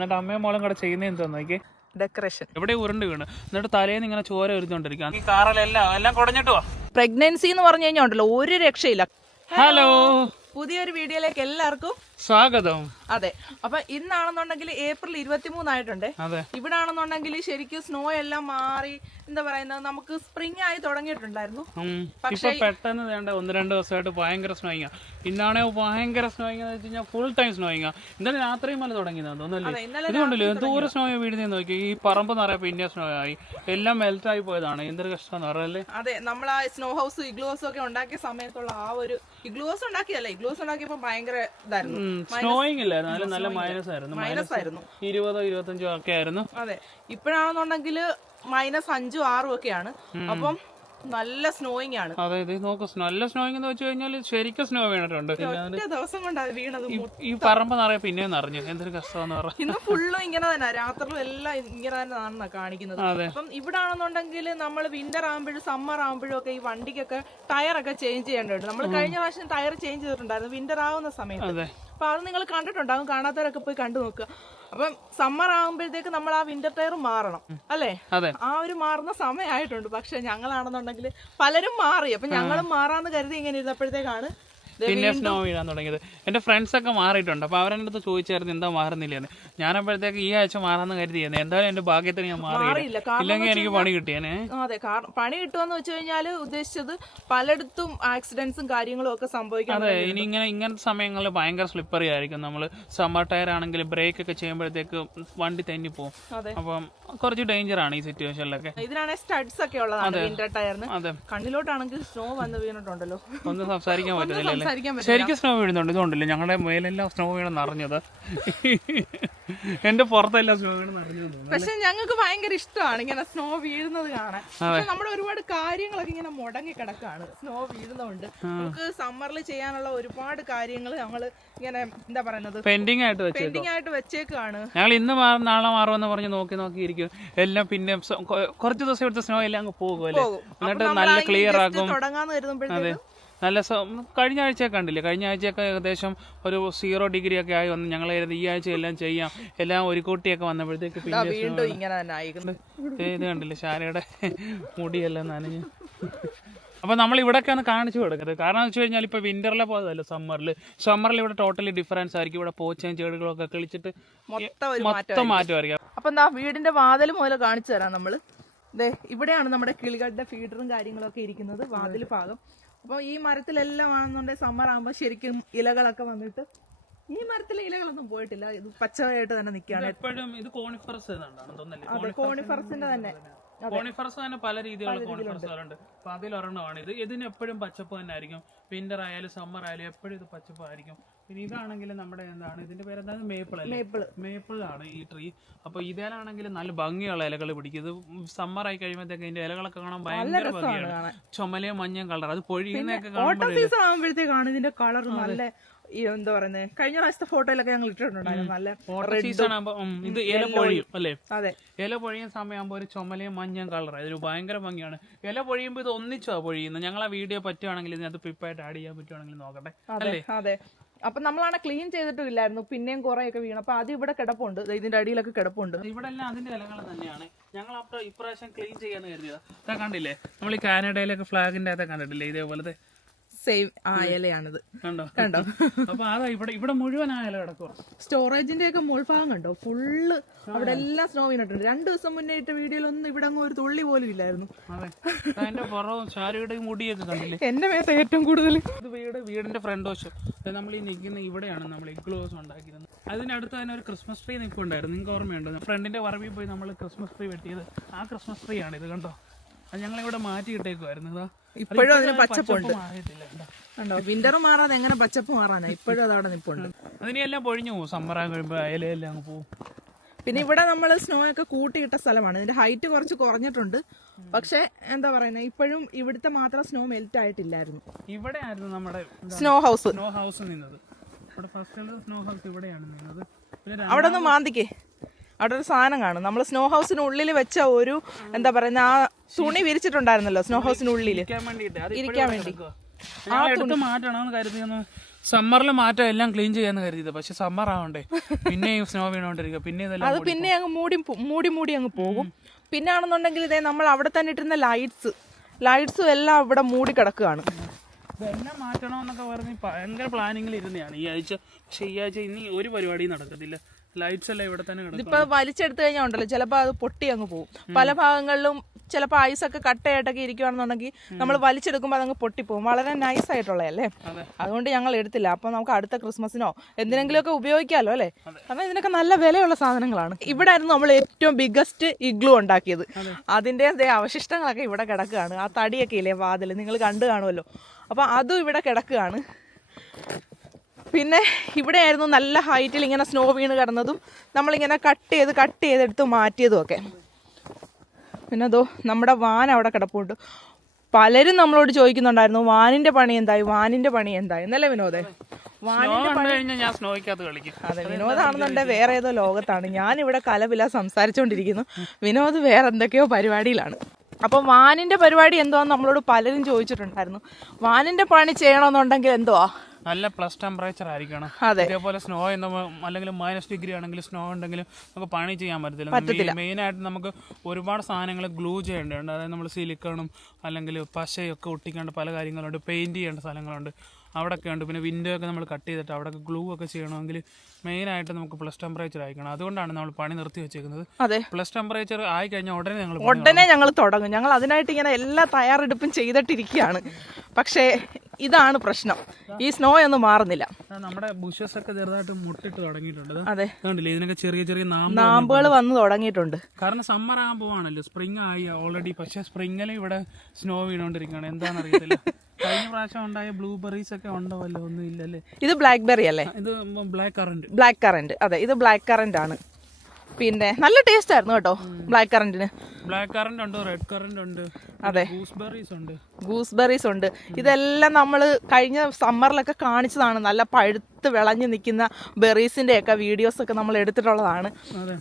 എന്നിട്ട് അമ്മയും മോളും കൂടെ ചെയ്യുന്നതെന്ന് തോന്നുന്നു ഡെക്കറേഷൻ. എവിടെ ഉരുണ്ട് വീണ് എന്നിട്ട് തലേന്ന് ഇങ്ങനെ ചോര വരുന്നോണ്ടിരിക്കുക. ഈ കാറിലെല്ലാം കുടഞ്ഞിട്ട് വാ. പ്രഗ്നൻസി എന്ന് പറഞ്ഞു കഴിഞ്ഞാൽ ഉണ്ടല്ലോ ഒരു രക്ഷയില്ല. ഹലോ, പുതിയൊരു വീഡിയോയിലേക്ക് എല്ലാവർക്കും സ്വാഗതം. അതെ, അപ്പൊ ഇന്നാണെന്നുണ്ടെങ്കിൽ ഏപ്രിൽ 23 ആയിട്ടുണ്ട്. ഇവിടെ ആണെന്നുണ്ടെങ്കിൽ ശരിക്കും സ്നോ എല്ലാം മാറി എന്താ പറയുന്നത്, നമുക്ക് സ്പ്രിംഗ് ആയി തുടങ്ങിയിട്ടുണ്ടായിരുന്നു. പക്ഷെ പെട്ടെന്ന് വേണ്ട 1-2 ദിവസമായിട്ട് ഭയങ്കര സ്നോയിങ്. ഇന്നാണെ ഭയങ്കര സ്നോയിങ് എന്ന് വെച്ച് കഴിഞ്ഞാൽ ഫുൾ ടൈം സ്നോയിങ്. ഇന്നലെ രാത്രിയും മല തുടങ്ങിയതാന്ന് തോന്നല്ലേ? ഇതുകൊണ്ടല്ലോ എന്തോരം സ്നോ വീഴുന്നതെന്ന് നോക്കി. ഈ പറമ്പ് നിറയെ പിന്നെ സ്നോ ആയി, എല്ലാം മെൽറ്റ് ആയി പോയതാണ്. എന്തൊരു കഷ്ടം അറിയല്ലേ. അതെ, നമ്മൾ ആ സ്നോ ഹൗസ് ഇഗ്ലൂ ഹൗസ് ഒക്കെ ഉണ്ടാക്കിയ സമയത്തുള്ള ആ ഒരു ഇഗ്ലൂ ഹൗസ് ഉണ്ടാക്കിയല്ലേ, ഇഗ്ലൂ ഹൗസ് ഉണ്ടാക്കിയപ്പോ ഭയങ്കര ഇതായിരുന്നു. സ്നോയിങ് ഇല്ലായിരുന്നു, നല്ല മൈനസ് ആയിരുന്നു. 20-25 ഒക്കെ ആയിരുന്നു. അതെ, ഇപ്പോഴാണെന്നുണ്ടെങ്കിൽ -5, -6 ഒക്കെയാണ്. അപ്പം നല്ല സ്നോയിങ് ആണ്. അതെ, നോക്ക്, നല്ല സ്നോയിങ് എന്ന് വെച്ച് കഴിഞ്ഞാൽ ശരിക്കും സ്നോ വീണിട്ടുണ്ട്. ദിവസം കൊണ്ട് വീണത് ഈ പറമ്പ് നിറയെ പിന്നെ നിറഞ്ഞു. എന്തൊരു കഷ്ടമെന്ന് പറഞ്ഞു. ഇന്ന് ഫുള്ളും ഇങ്ങനെ തന്നെ, രാത്രിയിലും എല്ലാം ഇങ്ങനെ തന്നെ കാണിക്കുന്നത്. അപ്പം ഇവിടെ ആണെന്നുണ്ടെങ്കിൽ നമ്മൾ വിന്റർ ആകുമ്പോഴും സമ്മർ ആകുമ്പോഴും ഒക്കെ ഈ വണ്ടിക്കൊക്കെ ടയറൊക്കെ ചേഞ്ച് ചെയ്യേണ്ടതുണ്ട്. നമ്മൾ കഴിഞ്ഞ പ്രാവശ്യം ടയർ ചേഞ്ച് ചെയ്തിട്ടുണ്ടായിരുന്നു വിന്റർ ആവുന്ന സമയത്ത്. അപ്പൊ അത് നിങ്ങൾ കണ്ടിട്ടുണ്ടാകും, കാണാത്തവരൊക്കെ പോയി കണ്ടു നോക്കുക. അപ്പം സമ്മർ ആകുമ്പോഴത്തേക്ക് നമ്മൾ ആ വിന്റർ ടയർ മാറണം അല്ലേ? ആ ഒരു മാറുന്ന സമയമായിട്ടുണ്ട്. പക്ഷെ ഞങ്ങളാണെന്നുണ്ടെങ്കിൽ പലരും മാറി. അപ്പൊ ഞങ്ങളും മാറാന്ന് കരുതി ഇങ്ങനെ ഇരുന്നപ്പോഴത്തേക്കാണ് പിന്നെ സ്നോ വീഴാൻ തുടങ്ങിയത്. എന്റെ ഫ്രണ്ട്സ് ഒക്കെ മാറിയിട്ടുണ്ട്. അപ്പൊ അവരെന്റെ അടുത്ത് ചോദിച്ചായിരുന്നു എന്താ മാറുന്നില്ലെന്ന്. ഞാനപ്പോഴത്തേക്ക് ഈ ആഴ്ച മാറാന്ന് കരുതിയായിരുന്നു. എന്തായാലും എന്റെ ഭാഗ്യത്തിന് ഞാൻ മാറിയില്ല, ഇല്ലെങ്കിൽ എനിക്ക് പണി കിട്ടിയേനെ. അതെ, പണി കിട്ടുമെന്ന് വെച്ച് കഴിഞ്ഞാല് ഉദ്ദേശിച്ചത് പലയിടത്തും ആക്സിഡന്റ്സും കാര്യങ്ങളും ഒക്കെ സംഭവിക്കാം. അതെ, ഇനി ഇങ്ങനത്തെ സമയങ്ങളിൽ ഭയങ്കര സ്ലിപ്പറി ആയിരിക്കും. നമ്മള് സമ്മർ ടയർ ആണെങ്കിൽ ബ്രേക്ക് ഒക്കെ ചെയ്യുമ്പോഴത്തേക്ക് വണ്ടി തെന്നി പോകും. അപ്പം കുറച്ച് ഡേഞ്ചർ ആണ് ഈ സിറ്റുവേഷനിലൊക്കെ. ഇതിനാണെങ്കിൽ സ്റ്റഡ്സ് ഒക്കെ ഉള്ളതാണ് വിന്റർ ടയറിന്. അതെ, കണ്ണിലോട്ടാണെങ്കിൽ സ്നോ വന്ന് വീണിട്ടുണ്ടല്ലോ, ഒന്നും സംസാരിക്കാൻ പറ്റുന്നില്ല. ശരിക്കും സ്നോ വീഴുന്നുണ്ട്. ഇതുകൊണ്ടല്ലേ ഞങ്ങളുടെ മേലെല്ലാം സ്നോ വീണ് നിറഞ്ഞത്. എന്റെ പുറത്തെല്ലാം സ്നോ വീണ് നിറഞ്ഞത്. പക്ഷെ ഞങ്ങൾക്ക് ഭയങ്കര ഇഷ്ടമാണ് ഇങ്ങനെ സ്നോ വീഴുന്നത് കാണാൻ. നമ്മുടെ ഒരുപാട് കാര്യങ്ങളൊക്കെ ഇങ്ങനെ മുടങ്ങി കിടക്കാണ് സ്നോ വീഴുന്നതുകൊണ്ട്. നമുക്ക് സമ്മറിൽ ചെയ്യാനുള്ള ഒരുപാട് കാര്യങ്ങൾ ഞങ്ങൾ ഇങ്ങനെ എന്താ പറയുന്നത് പെൻഡിങ് ആയിട്ട് വെച്ചേക്കാണ്. ഞങ്ങൾ ഇന്ന് നാളെ മാറുമെന്ന് പറഞ്ഞ് നോക്കിയിരിക്കും. എല്ലാം പിന്നെ കുറച്ച് ദിവസം എടുത്ത സ്നോ എല്ലാം അങ്ങ് പോകുമല്ലേ, എന്നിട്ട് നല്ല ക്ലിയർ ആക്കും. തുടങ്ങാന്ന് കരുതുമ്പോഴത്തേക്കും നല്ല കഴിഞ്ഞ ആഴ്ചയൊക്കെ കണ്ടില്ലേ, കഴിഞ്ഞ ആഴ്ചയൊക്കെ ഏകദേശം ഒരു 0 ഡിഗ്രി ഒക്കെ ആയി വന്നു. ഞങ്ങൾ ഈ ആഴ്ച എല്ലാം ചെയ്യാം, എല്ലാം ഒരു കൂട്ടിയൊക്കെ വന്നപ്പോഴത്തേക്ക് ഇത് കണ്ടില്ലേ, ശാരയുടെ മുടിയെല്ലാം നനഞ്ഞു. അപ്പൊ നമ്മൾ ഇവിടെയൊക്കെ ഒന്ന് കാണിച്ചു കൊടുക്കരുത്. കാരണം എന്ന് വെച്ച് കഴിഞ്ഞാൽ ഇപ്പൊ വിന്ററിലെ പോയതല്ലോ സമ്മറിൽ ഇവിടെ ടോട്ടലി ഡിഫറൻസ് ആയിരിക്കും. ഇവിടെ പോച്ചയും ചെടികളൊക്കെ കളിച്ചിട്ട് മൊത്തം മാറ്റമായിരിക്കും. അപ്പൊ എന്താ വീടിന്റെ വാതിൽ മുതൽ കാണിച്ചു തരാം നമ്മള്. ഇവിടെയാണ് നമ്മുടെ കിളികളുടെ ഫീഡറും കാര്യങ്ങളൊക്കെ ഇരിക്കുന്നത്, വാതിൽ ഭാഗം. അപ്പൊ ഈ മരത്തിലെല്ലാം ആണെന്നുണ്ടെങ്കിൽ സമ്മർ ആകുമ്പോ ശരിക്കും ഇലകളൊക്കെ വന്നിട്ട്, ഈ മരത്തിലെ ഇലകളൊന്നും പോയിട്ടില്ല, ഇത് പച്ചയായിട്ട് തന്നെ നിൽക്കുകയാണ്. ഇത് കോണിഫറസ് കോണിഫറസിന്റെ തന്നെ കോണിഫറസ് തന്നെ പല രീതിയിലുള്ള കോണിഫറസുകളുണ്ട്. അപ്പൊ അതിലൊരെണ്ണമാണ് ഇത്. ഇതിന് എപ്പോഴും പച്ചപ്പ് തന്നെ ആയിരിക്കും. വിന്റർ ആയാലും സമ്മർ ആയാലും എപ്പോഴും ഇത് പച്ചപ്പായിരിക്കും. പിന്നെ ഇതാണെങ്കിൽ നമ്മുടെ എന്താണ് ഇതിന്റെ പേര്, എന്താണ്, മേപ്പിൾ ആണ് ഈ ട്രീ. അപ്പൊ ഇതിലാണെങ്കിൽ നല്ല ഭംഗിയുള്ള ഇലകൾ പിടിക്കും. ഇത് സമ്മർ ആയി കഴിയുമ്പോഴത്തേക്ക് ഇതിന്റെ ഇലകളൊക്കെ കാണാൻ ഭയങ്കര ഭംഗിയാണ്. ചുമലയും മഞ്ഞയും കളർ, അത് പൊഴിയുന്നൊക്കെ ആകുമ്പോഴത്തേക്കാണ് ഇതിന്റെ കളർ നല്ല എന്താ പറയുന്നത്. കഴിഞ്ഞ പ്രാവശ്യത്തെ ഫോട്ടോയിലൊക്കെ ഞങ്ങൾ ഇട്ടിട്ടുണ്ടായിരുന്നു. നല്ല സീസൺ ആകുമ്പോ ഇത് ഇല പൊഴിയും അല്ലേ? അതെ, ഇല പൊഴിയുന്ന സമയമാകുമ്പോൾ ഒരു ചുമലയും മഞ്ഞയും കളർ, ഇതൊരു ഭയങ്കര ഭംഗിയാണ്. ഇല പൊഴിയുമ്പോൾ ഇത് ഒന്നിച്ചാ പൊഴിയുന്നത്. ഞങ്ങൾ ആ വീഡിയോ പറ്റുവാണെങ്കിൽ ഇതിനകത്ത് പിപ്പായിട്ട് ആഡ് ചെയ്യാൻ പറ്റുവാണെങ്കിൽ നോക്കട്ടെ അല്ലേ? അതെ, അപ്പൊ നമ്മളാണ് ക്ലീൻ ചെയ്തിട്ടില്ലായിരുന്നു, പിന്നെയും കുറെ ഒക്കെ വീണു. അപ്പൊ അത് ഇവിടെ കിടപ്പുണ്ട്, ഇതിന്റെ അടിയിലൊക്കെ കിടപ്പുണ്ട്. ഇവിടെ എല്ലാം അതിന്റെ ഇലകൾ തന്നെയാണ്. ഞങ്ങൾ അപ്പോൾ ഇപ്രാവശ്യം ക്ലീൻ ചെയ്യാന്ന് കരുതിയതാ. അതാ കണ്ടില്ലേ, നമ്മൾ ഈ കാനഡയിലൊക്കെ ഫ്ലാഗിന്റെ അകത്ത് കണ്ടിട്ടില്ലേ, ഇതേപോലത്തെ സെയിം ആ ഇലയാണിത്. കണ്ടോ? അപ്പൊ അതാ ഇവിടെ മുഴുവൻ ആ ഇല കിടക്കുക. സ്റ്റോറേജിന്റെ ഒക്കെ മുൾഭാഗം കണ്ടോ, ഫുള്ള് അവിടെ എല്ലാം സ്നോ വീണിട്ടുണ്ട്. 2 ദിവസം മുന്നേ ഇട്ട വീഡിയോയിലൊന്നും ഇവിടെ അങ്ങ് ഒരു തുള്ളി പോലും ഇല്ലായിരുന്നു. അതിന്റെ പുറവും ശാരിയുടെയും മുടിയൊക്കെ കണ്ടില്ലേ, എന്റെ മേത്ത് ഏറ്റവും കൂടുതൽ. ഇത് വീടിന്റെ ഫ്രണ്ട് വശം. നമ്മൾ ഈ നിൽക്കുന്ന ഇവിടെയാണ് നമ്മൾ ഇഗ്ലൂ ഹൗസ് ഉണ്ടാക്കിയിരുന്നത്. അതിനടുത്ത് തന്നെ ഒരു ക്രിസ്മസ് ട്രീ നിൽപ്പുണ്ടായിരുന്നു. നിങ്ങൾക്ക് ഓർമ്മയുണ്ടോ? ഫ്രണ്ടിന്റെ പറമ്പിൽ പോയി നമ്മൾ ക്രിസ്മസ് ട്രീ വെട്ടിയത് ആ ക്രിസ്മസ് ട്രീ ആണ് ഇത്. കണ്ടോ, അത് ഞങ്ങളിവിടെ മാറ്റി ഇട്ടേക്കുമായിരുന്നു. ഇപ്പോഴും അതിന് പച്ചപ്പുണ്ട്. കണ്ടോ, വിന്റർ മാറാതെ എങ്ങനെ പച്ചപ്പ് മാറാനാ? ഇപ്പോഴും അതവിടെ നിൽപ്പുണ്ട്. അതിനെല്ലാം പൊഴിഞ്ഞു പോകും, സമ്മർ ആകുമ്പോൾ അയലെല്ലാം അങ്ങ് പോകും. പിന്നെ ഇവിടെ നമ്മൾ സ്നോ ഒക്കെ കൂട്ടിയിട്ട സ്ഥലമാണ്. ഇതിന്റെ ഹൈറ്റ് കുറച്ച് കുറഞ്ഞിട്ടുണ്ട്. പക്ഷെ എന്താ പറയുന്നത്, ഇപ്പോഴും ഇവിടുത്തെ മാത്രം സ്നോ മെൽറ്റ് ആയിട്ടില്ലായിരുന്നു. ഇവിടെ ആയിരുന്നു നമ്മുടെ സ്നോ ഹൗസ് നിന്നത്. സ്നോ ഹൗസ് ഇവിടെയാണ് നിന്നത്. അവിടെ ഒന്ന് മാന്തിക്കേ, അവിടെ ഒരു സാധനം കാണും. നമ്മൾ സ്നോ ഹൗസിനുള്ളിൽ വെച്ച ഒരു എന്താ പറയുന്ന ആ തുണി വിരിച്ചിട്ടുണ്ടായിരുന്നല്ലോ സ്നോ ഹൗസിനുള്ളിൽ ഇരിക്കാൻ വേണ്ടി. മാറ്റണമെന്ന് കരുതിയൊന്ന് സമ്മറിൽ മാറ്റം എല്ലാം ക്ലീൻ ചെയ്യാന്ന് കരുതിയത്, പക്ഷെ സമ്മർ ആവണ്ടേ, പിന്നെ സ്നോ വീണോണ്ടിരിക്കുക, പിന്നെ ഇതെല്ലാം അത് പിന്നെ അങ്ങ് മൂടി അങ്ങ് പോകും. പിന്നെ ആണെന്നുണ്ടെങ്കിൽ ഇതേ നമ്മൾ അവിടെ തന്നെ ഇട്ടിരുന്ന ലൈറ്റ്സും എല്ലാം ഇവിടെ മൂടി കിടക്കുകയാണ്. ഇതെല്ലാം മാറ്റണമെന്നൊക്കെ പറഞ്ഞ് ഭയങ്കര പ്ലാനിങ്ങിൽ ഇരുന്നതാണ് ഈ ആഴ്ച. പക്ഷെ ഈ ആഴ്ച ഇനി ഒരു പരിപാടിയും നടക്കത്തില്ല. ലൈറ്റ്സ് എല്ലാം ഇവിടെ തന്നെ കിടക്കും. ഇപ്പൊ വലിച്ചെടുത്ത് കഴിഞ്ഞാൽ ഉണ്ടല്ലോ ചിലപ്പോൾ അത് പൊട്ടി അങ്ങ് പോകും. പല ഭാഗങ്ങളിലും ചിലപ്പോൾ ഐസൊക്കെ കട്ടയായിട്ടൊക്കെ ഇരിക്കുകയാണെന്നുണ്ടെങ്കിൽ നമ്മൾ വലിച്ചെടുക്കുമ്പോൾ അതങ്ങ് പൊട്ടിപ്പോകും. വളരെ നൈസ് ആയിട്ടുള്ളതല്ലേ, അതുകൊണ്ട് ഞങ്ങൾ എടുത്തില്ല. അപ്പോൾ നമുക്ക് അടുത്ത ക്രിസ്മസിനോ എന്തിനെങ്കിലുമൊക്കെ ഉപയോഗിക്കാമല്ലോ അല്ലേ, കാരണം ഇതിനൊക്കെ നല്ല വിലയുള്ള സാധനങ്ങളാണ്. ഇവിടെ ആയിരുന്നു നമ്മൾ ഏറ്റവും ബിഗ്ഗസ്റ്റ് ഇഗ്ലു ഉണ്ടാക്കിയത്. അതിൻ്റെ അവശിഷ്ടങ്ങളൊക്കെ ഇവിടെ കിടക്കുകയാണ്. ആ തടിയൊക്കെ ഇല്ലേ വാതിൽ, നിങ്ങൾ കണ്ടു കാണുമല്ലോ. അപ്പോൾ അതും ഇവിടെ കിടക്കുകയാണ്. പിന്നെ ഇവിടെയായിരുന്നു നല്ല ഹൈറ്റിൽ ഇങ്ങനെ സ്നോ വീണ് കിടന്നതും നമ്മളിങ്ങനെ കട്ട് ചെയ്തെടുത്ത് മാറ്റിയതും ഒക്കെ. പിന്നെ അതോ നമ്മുടെ വാൻ അവിടെ കിടപ്പുണ്ട്. പലരും നമ്മളോട് ചോദിക്കുന്നുണ്ടായിരുന്നു വാനിന്റെ പണി എന്തായി എന്നല്ലേ വിനോദേ? വാനിന്റെ പണി അതെ, വിനോദാണെന്നുണ്ടെങ്കിൽ വേറെ ഏതോ ലോകത്താണ്. ഞാനിവിടെ കലപില സംസാരിച്ചുകൊണ്ടിരിക്കുന്നു, വിനോദ് വേറെ എന്തൊക്കെയോ പരിപാടിയിലാണ്. അപ്പം വാനിന്റെ പരിപാടി എന്തുവാന്ന് നമ്മളോട് പലരും ചോദിച്ചിട്ടുണ്ടായിരുന്നു. വാനിന്റെ പണി ചെയ്യണമെന്നുണ്ടെങ്കിൽ എന്തുവാ, നല്ല പ്ലസ് ടെമ്പറേച്ചർ ആയിരിക്കണം. അതേപോലെ സ്നോ അല്ലെങ്കിൽ -डिग्री ആണെങ്കിലും സ്നോ ഉണ്ടെങ്കിലും നമുക്ക് പണി ചെയ്യാൻ പറ്റത്തില്ല. മെയിനായിട്ട് നമുക്ക് ഒരുപാട് സാധനങ്ങൾ ഗ്ലൂ ചെയ്യേണ്ടതുണ്ട്. അതായത് നമ്മൾ സിലിക്കണും അല്ലെങ്കിൽ പശയൊക്കെ ഒട്ടിക്കേണ്ട പല കാര്യങ്ങളുണ്ട്. പെയിന്റ് ചെയ്യേണ്ട സ്ഥലങ്ങളുണ്ട്, അവിടെയൊക്കെ ഉണ്ട്. പിന്നെ വിൻഡോ ഒക്കെ നമ്മൾ കട്ട് ചെയ്തിട്ട് അവിടെയൊക്കെ ഗ്ലൂ ഒക്കെ ചെയ്യണമെങ്കിൽ മെയിനായിട്ട് നമുക്ക് പ്ലസ് ടെമ്പറേച്ചർ ആയിരിക്കണം. അതുകൊണ്ടാണ് നമ്മൾ പണി നിർത്തി വെച്ചേക്കുന്നത്. പ്ലസ് ടെമ്പറേച്ചർ ആയി കഴിഞ്ഞാൽ ഉടനെ ഞങ്ങൾ തുടങ്ങും. ഞങ്ങൾ അതിനായിട്ട് ഇങ്ങനെ എല്ലാ തയ്യാറെടുപ്പും ചെയ്തിട്ടിരിക്കുകയാണ്. പക്ഷേ ഇതാണ് പ്രശ്നം, ഈ സ്നോ ഒന്നും മാറുന്നില്ല. നമ്മുടെ ബുഷസ് ഒക്കെ ചെറുതായിട്ട് മുട്ടിട്ട് തുടങ്ങിയിട്ടുണ്ട്. അതെ, കണ്ടില്ലേ, ഇതിനൊക്കെ ചെറിയ ചെറിയ നാമ്പുകൾ വന്ന് തുടങ്ങിയിട്ടുണ്ട്. കാരണം സമ്മർ ആകാൻ പോവാണല്ലോ, സ്പ്രിംഗ് ആയി ഓൾറെഡി. പക്ഷെ സ്പ്രിംഗിലും ഇവിടെ സ്നോ വീണോണ്ടിരിക്കുകയാണ്. എന്താണെന്നറിയത്തില്ല. കഴിഞ്ഞ പ്രാവശ്യം ഉണ്ടായ ബ്ലൂബെറീസ് ഒക്കെ ഉണ്ടോല്ലോ, ഒന്നും ഇല്ലല്ലേ. ഇത് ബ്ലാക്ക് ബെറി അല്ലേ? ഇത് ബ്ലാക്ക് കറന്റ്. അതെ, ഇത് ബ്ലാക്ക് കറന്റ് ആണ്. പിന്നെ നല്ല ടേസ്റ്റ് ആയിരുന്നു കേട്ടോ ബ്ലാക്ക് കറന്റിന്. ബ്ലാക്ക് കറന്റ് ഉണ്ട്, റെഡ് കറന്റ് ഉണ്ട്, അതെ, ഗൂസ്ബെറീസ് ഉണ്ട്. ഇതെല്ലാം നമ്മൾ കഴിഞ്ഞ സമ്മറിലൊക്കെ കാണിച്ചതാണ്. നല്ല പഴുത്ത് വിളഞ്ഞു നിൽക്കുന്ന ബെറീസിന്റെ ഒക്കെ വീഡിയോസ് ഒക്കെ നമ്മൾ എടുത്തിട്ടുള്ളതാണ്.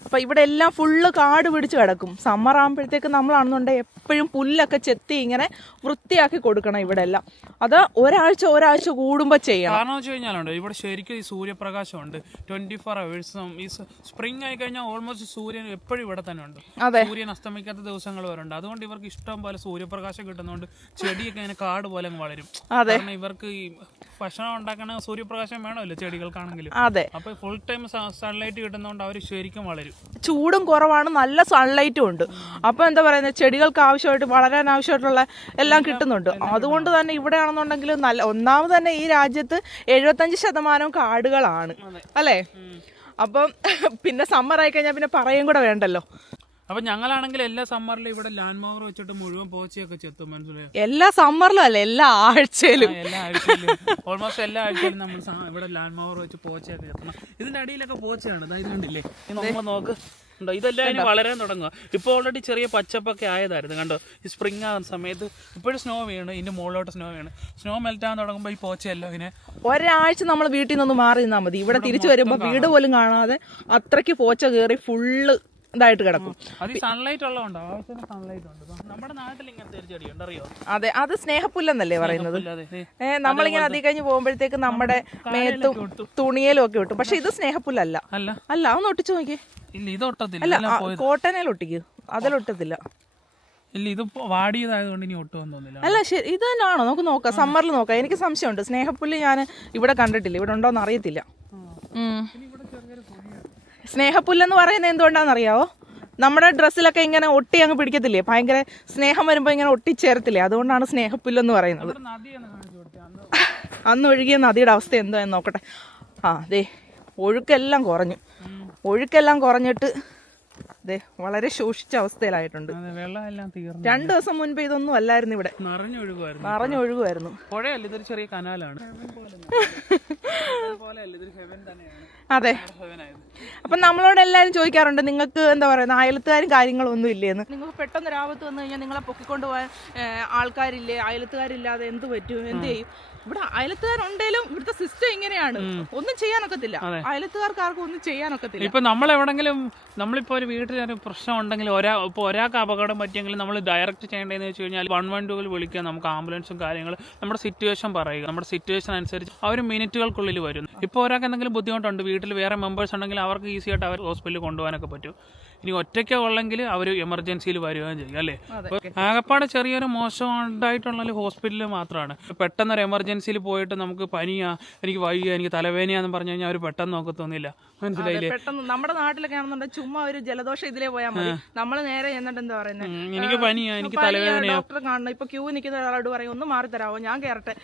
അപ്പൊ ഇവിടെ എല്ലാം ഫുള്ള് കാട് പിടിച്ച് കിടക്കും. സമ്മർ ആകുമ്പോഴത്തേക്ക് നമ്മളാണെന്നുണ്ടെങ്കിൽ എപ്പോഴും പുല്ലൊക്കെ ചെത്തി ഇങ്ങനെ വൃത്തിയാക്കി കൊടുക്കണം ഇവിടെ എല്ലാം. അത് ഒരാഴ്ച കൂടുമ്പോ ചെയ്യണം. കാരണം വെച്ച് കഴിഞ്ഞാലുണ്ട് ഇവിടെ ശരിക്കും ഈ സൂര്യപ്രകാശം ഉണ്ട് 24 hours. ഈ സ്പ്രിംഗ് ആയി കഴിഞ്ഞാൽ ഓൾമോസ്റ്റ് സൂര്യൻ എപ്പോഴും ഇവിടെ തന്നെ ഉണ്ട്. സൂര്യൻ അസ്തമിക്കാത്ത ദിവസങ്ങൾ വരുന്നുണ്ട്. അതുകൊണ്ട് ഇവർക്ക് ഇഷ്ടം പോലെ സൂര്യപ്രകാശം കിട്ടുന്നതുകൊണ്ട് ചെടിയൊക്കെ ഇങ്ങനെ കാട് പോലെ വളരും. കാരണം ഇവർക്ക് ഈ ഭക്ഷണം ഉണ്ടാക്കണ സൂര്യപ്രകാശം വേണമല്ലോ ചെടികൾക്കാണെങ്കിലും. അപ്പൊ ഫുൾ ടൈം സൺലൈറ്റ് കിട്ടുന്നതുകൊണ്ട് അവർ ശരിക്കും വളരും. ചൂടും കുറവാണ്, നല്ല സൺലൈറ്റും ഉണ്ട്. അപ്പൊ എന്താ പറയുന്നത്, ചെടികൾക്ക് ആവശ്യമായിട്ട് വളരാൻ ആവശ്യമായിട്ടുള്ള എല്ലാം കിട്ടുന്നുണ്ട്. അതുകൊണ്ട് തന്നെ ഇവിടെ ആണെന്നുണ്ടെങ്കിൽ നല്ല, ഒന്നാമത് തന്നെ ഈ രാജ്യത്ത് 75% കാടുകളാണ് അല്ലേ. അപ്പം പിന്നെ സമ്മർ ആയി കഴിഞ്ഞാൽ പിന്നെ പറയും കൂടെ വേണ്ടല്ലോ. അപ്പൊ ഞങ്ങളാണെങ്കിൽ എല്ലാ സമ്മറിലും ഇവിടെ ലാൻഡ് മോവർ വെച്ചിട്ട് മുഴുവൻ പോച്ചയൊക്കെ ചെത്തും. മനസ്സിലായോ? എല്ലാ സമ്മറിലും അല്ല, എല്ലാ ആഴ്ചയിലും ഓൾമോസ്റ്റ് എല്ലാ ആഴ്ചയിലും നമ്മൾ ഇവിടെ ലാൻഡ് മോവർ വെച്ച് പോച്ചയൊക്കെ ചെത്തണം. ഇതിന്റെ അടിയിലൊക്കെ പോച്ചയാണ്. ഇത് കണ്ടില്ലേ, നമ്മൾ നോക്ക്, ഇതെല്ലാം ഇനി വളരാൻ തുടങ്ങുക. ഇപ്പോൾ ഓൾറെഡി ചെറിയ പച്ചപ്പൊക്കെ ആയതായിരുന്നു. കണ്ടോ, ഈ സ്പ്രിംഗ് ആകുന്ന സമയത്ത് ഇപ്പോഴും സ്നോ വീണ്, ഇതിന്റെ മുകളിലോട്ട് സ്നോ മെൽറ്റ് ആകാൻ തുടങ്ങുമ്പോൾ ഈ പോച്ചയല്ലോ ഇങ്ങനെ ഒരാഴ്ച നമ്മൾ വീട്ടിൽ നിന്ന് മാറി നിന്നാൽ മതി. ഇവിടെ തിരിച്ചു വരുമ്പോൾ വീട് പോലും കാണാതെ അത്രയ്ക്ക് പോച്ച കയറി ഫുള്ള് ഇതായിട്ട് കിടക്കും. അത് സൺലൈറ്റ് ഉള്ളതുകൊണ്ട് ആവശ്യത്തിന് സൺലൈറ്റ് ഉണ്ട്. നമ്മുടെ നാട്ടിൽ ഇങ്ങനത്തെ ഒരു ചെടിയുണ്ട്, അറിയോ? അതെ, അത് സ്നേഹപ്പുല്ലെന്നല്ലേ പറയുന്നത്. നമ്മളിങ്ങനെ അതി കഴിഞ്ഞ് പോകുമ്പോഴത്തേക്ക് നമ്മുടെ മേത്തും തുണിയിലും ഒക്കെ ഇട്ടു. പക്ഷെ ഇത് സ്നേഹപ്പുല്ലല്ല. അല്ല, ഒന്ന് ഒട്ടിച്ചു നോക്കിയേ. കോട്ടനയിൽ ഒട്ടിക്കൂ, അതിലൊട്ടത്തില്ല. ഇല്ല, ഇത് വാടിയതായതുകൊണ്ട് ഇനി ഒട്ടുമെന്ന് തോന്നില്ല. അല്ല, ശരി, ഇത് തന്നെയാണോ? നമുക്ക് നോക്കാം, സമ്മറിൽ നോക്കാം. എനിക്ക് സംശയമുണ്ട്, സ്നേഹപ്പുല്ല് ഞാൻ ഇവിടെ കണ്ടിട്ടില്ല, ഇവിടെ ഉണ്ടോന്ന് അറിയത്തില്ല. സ്നേഹപ്പുല്ലെന്ന് പറയുന്നത് എന്തുകൊണ്ടാണെന്നറിയാവോ? നമ്മുടെ ഡ്രസ്സിലൊക്കെ ഇങ്ങനെ ഒട്ടി അങ്ങ് പിടിക്കത്തില്ലേ, ഭയങ്കര സ്നേഹം വരുമ്പോൾ ഇങ്ങനെ ഒട്ടിച്ചേർത്തില്ലേ, അതുകൊണ്ടാണ് സ്നേഹപ്പുല്ലെന്ന് പറയുന്നത്. അന്ന് ഒഴുകിയ നദിയുടെ അവസ്ഥ എന്തോ എന്ന് നോക്കട്ടെ. അതെ, ഒഴുക്കെല്ലാം കുറഞ്ഞിട്ട് അതെ വളരെ ശോഷിച്ച അവസ്ഥയിലായിട്ടുണ്ട്. 2 ദിവസം മുൻപ് ഇതൊന്നും അല്ലായിരുന്നു, ഇവിടെ നിറഞ്ഞൊഴുകുമായിരുന്നു. ഇതൊരു ചെറിയ കനാലാണ്. അതെ, അപ്പം നമ്മളോട് എല്ലാവരും ചോദിക്കാറുണ്ട്, നിങ്ങൾക്ക് എന്താ പറയുക, അയലത്തുകാരും കാര്യങ്ങളൊന്നും ഇല്ലേന്ന്. നിങ്ങൾക്ക് പെട്ടെന്ന് രാപത്ത് വന്നു കഴിഞ്ഞാൽ നിങ്ങളെ പൊക്കിക്കൊണ്ട് പോകാൻ ആൾക്കാരില്ലേ, അയലത്തുകാരില്ലാതെ എന്ത് പറ്റും, എന്ത് ചെയ്യും? ഇവിടെ അയലത്തുകാരുണ്ടേലും ഇവിടുത്തെ സിസ്റ്റം ഇങ്ങനെയാണ്, ഒന്നും ചെയ്യാനൊക്കത്തില്ല. അയലത്തുകാർക്ക് ആർക്കും ഒന്നും ചെയ്യാനൊക്കത്തില്ല. ഇപ്പൊ നമ്മളിപ്പോ ഒരു വീട്ടിലൊരു പ്രശ്നം ഉണ്ടെങ്കിൽ ഒരാൾക്ക് അപകടം പറ്റിയെങ്കിൽ നമ്മൾ ഡയറക്റ്റ് ചെയ്യേണ്ടതെന്ന് വെച്ച് കഴിഞ്ഞാൽ 112 വിളിക്കുക, നമുക്ക് ആംബുലൻസും കാര്യങ്ങളും നമ്മുടെ സിറ്റുവേഷൻ പറയുക, നമ്മുടെ സിറ്റുവേഷൻ അനുസരിച്ച് അവർ മിനിറ്റുകൾക്കുള്ളിൽ വരും. ഇപ്പോൾ ഒരാൾക്ക് എന്തെങ്കിലും ബുദ്ധിമുട്ടുണ്ട്, വീട്ടിൽ വേറെ മെമ്പേഴ്സ് ഉണ്ടെങ്കിൽ അവർക്ക് ഈസി ആയിട്ട് അവർ ഹോസ്പിറ്റലിൽ കൊണ്ടുപോകാനൊക്കെ പറ്റും. ഇനി ഒറ്റയ്ക്കോ ഉള്ളെങ്കിൽ അവർ എമർജൻസിയിൽ വരികയും ചെയ്യും അല്ലേ. ആകപ്പാടെ ചെറിയൊരു മോശം ഉണ്ടായിട്ടുള്ള ഹോസ്പിറ്റലിൽ മാത്രമാണ്. പെട്ടെന്നൊരു എമർജൻസിയിൽ പോയിട്ട് നമുക്ക് പനിയാ, എനിക്ക് വയ്യ, എനിക്ക് തലവേദനയാന്ന് പറഞ്ഞു കഴിഞ്ഞാൽ അവർ പെട്ടെന്ന് നോക്കത്തൊന്നുമില്ല. മനസ്സിലായില്ലേ? പെട്ടെന്ന് നമ്മുടെ നാട്ടിലൊക്കെ ആണെന്നുണ്ടെങ്കിൽ ചുമ്മാ ഒരു ജലദോഷം ഇതിലേ പോയാൽ മതി, നമ്മള് നേരെ എന്നിട്ട് എന്താ പറയുന്നത്, എനിക്ക് പനിയാ, എനിക്ക് തലവേദനയാ, ഡോക്ടറെ കാണണം. ഇപ്പൊ ക്യൂ നിൽക്കുന്ന ഒരാളോട് പറയും ഒന്ന് മാറി തരാമോ, ഞാൻ കയറട്ടെ,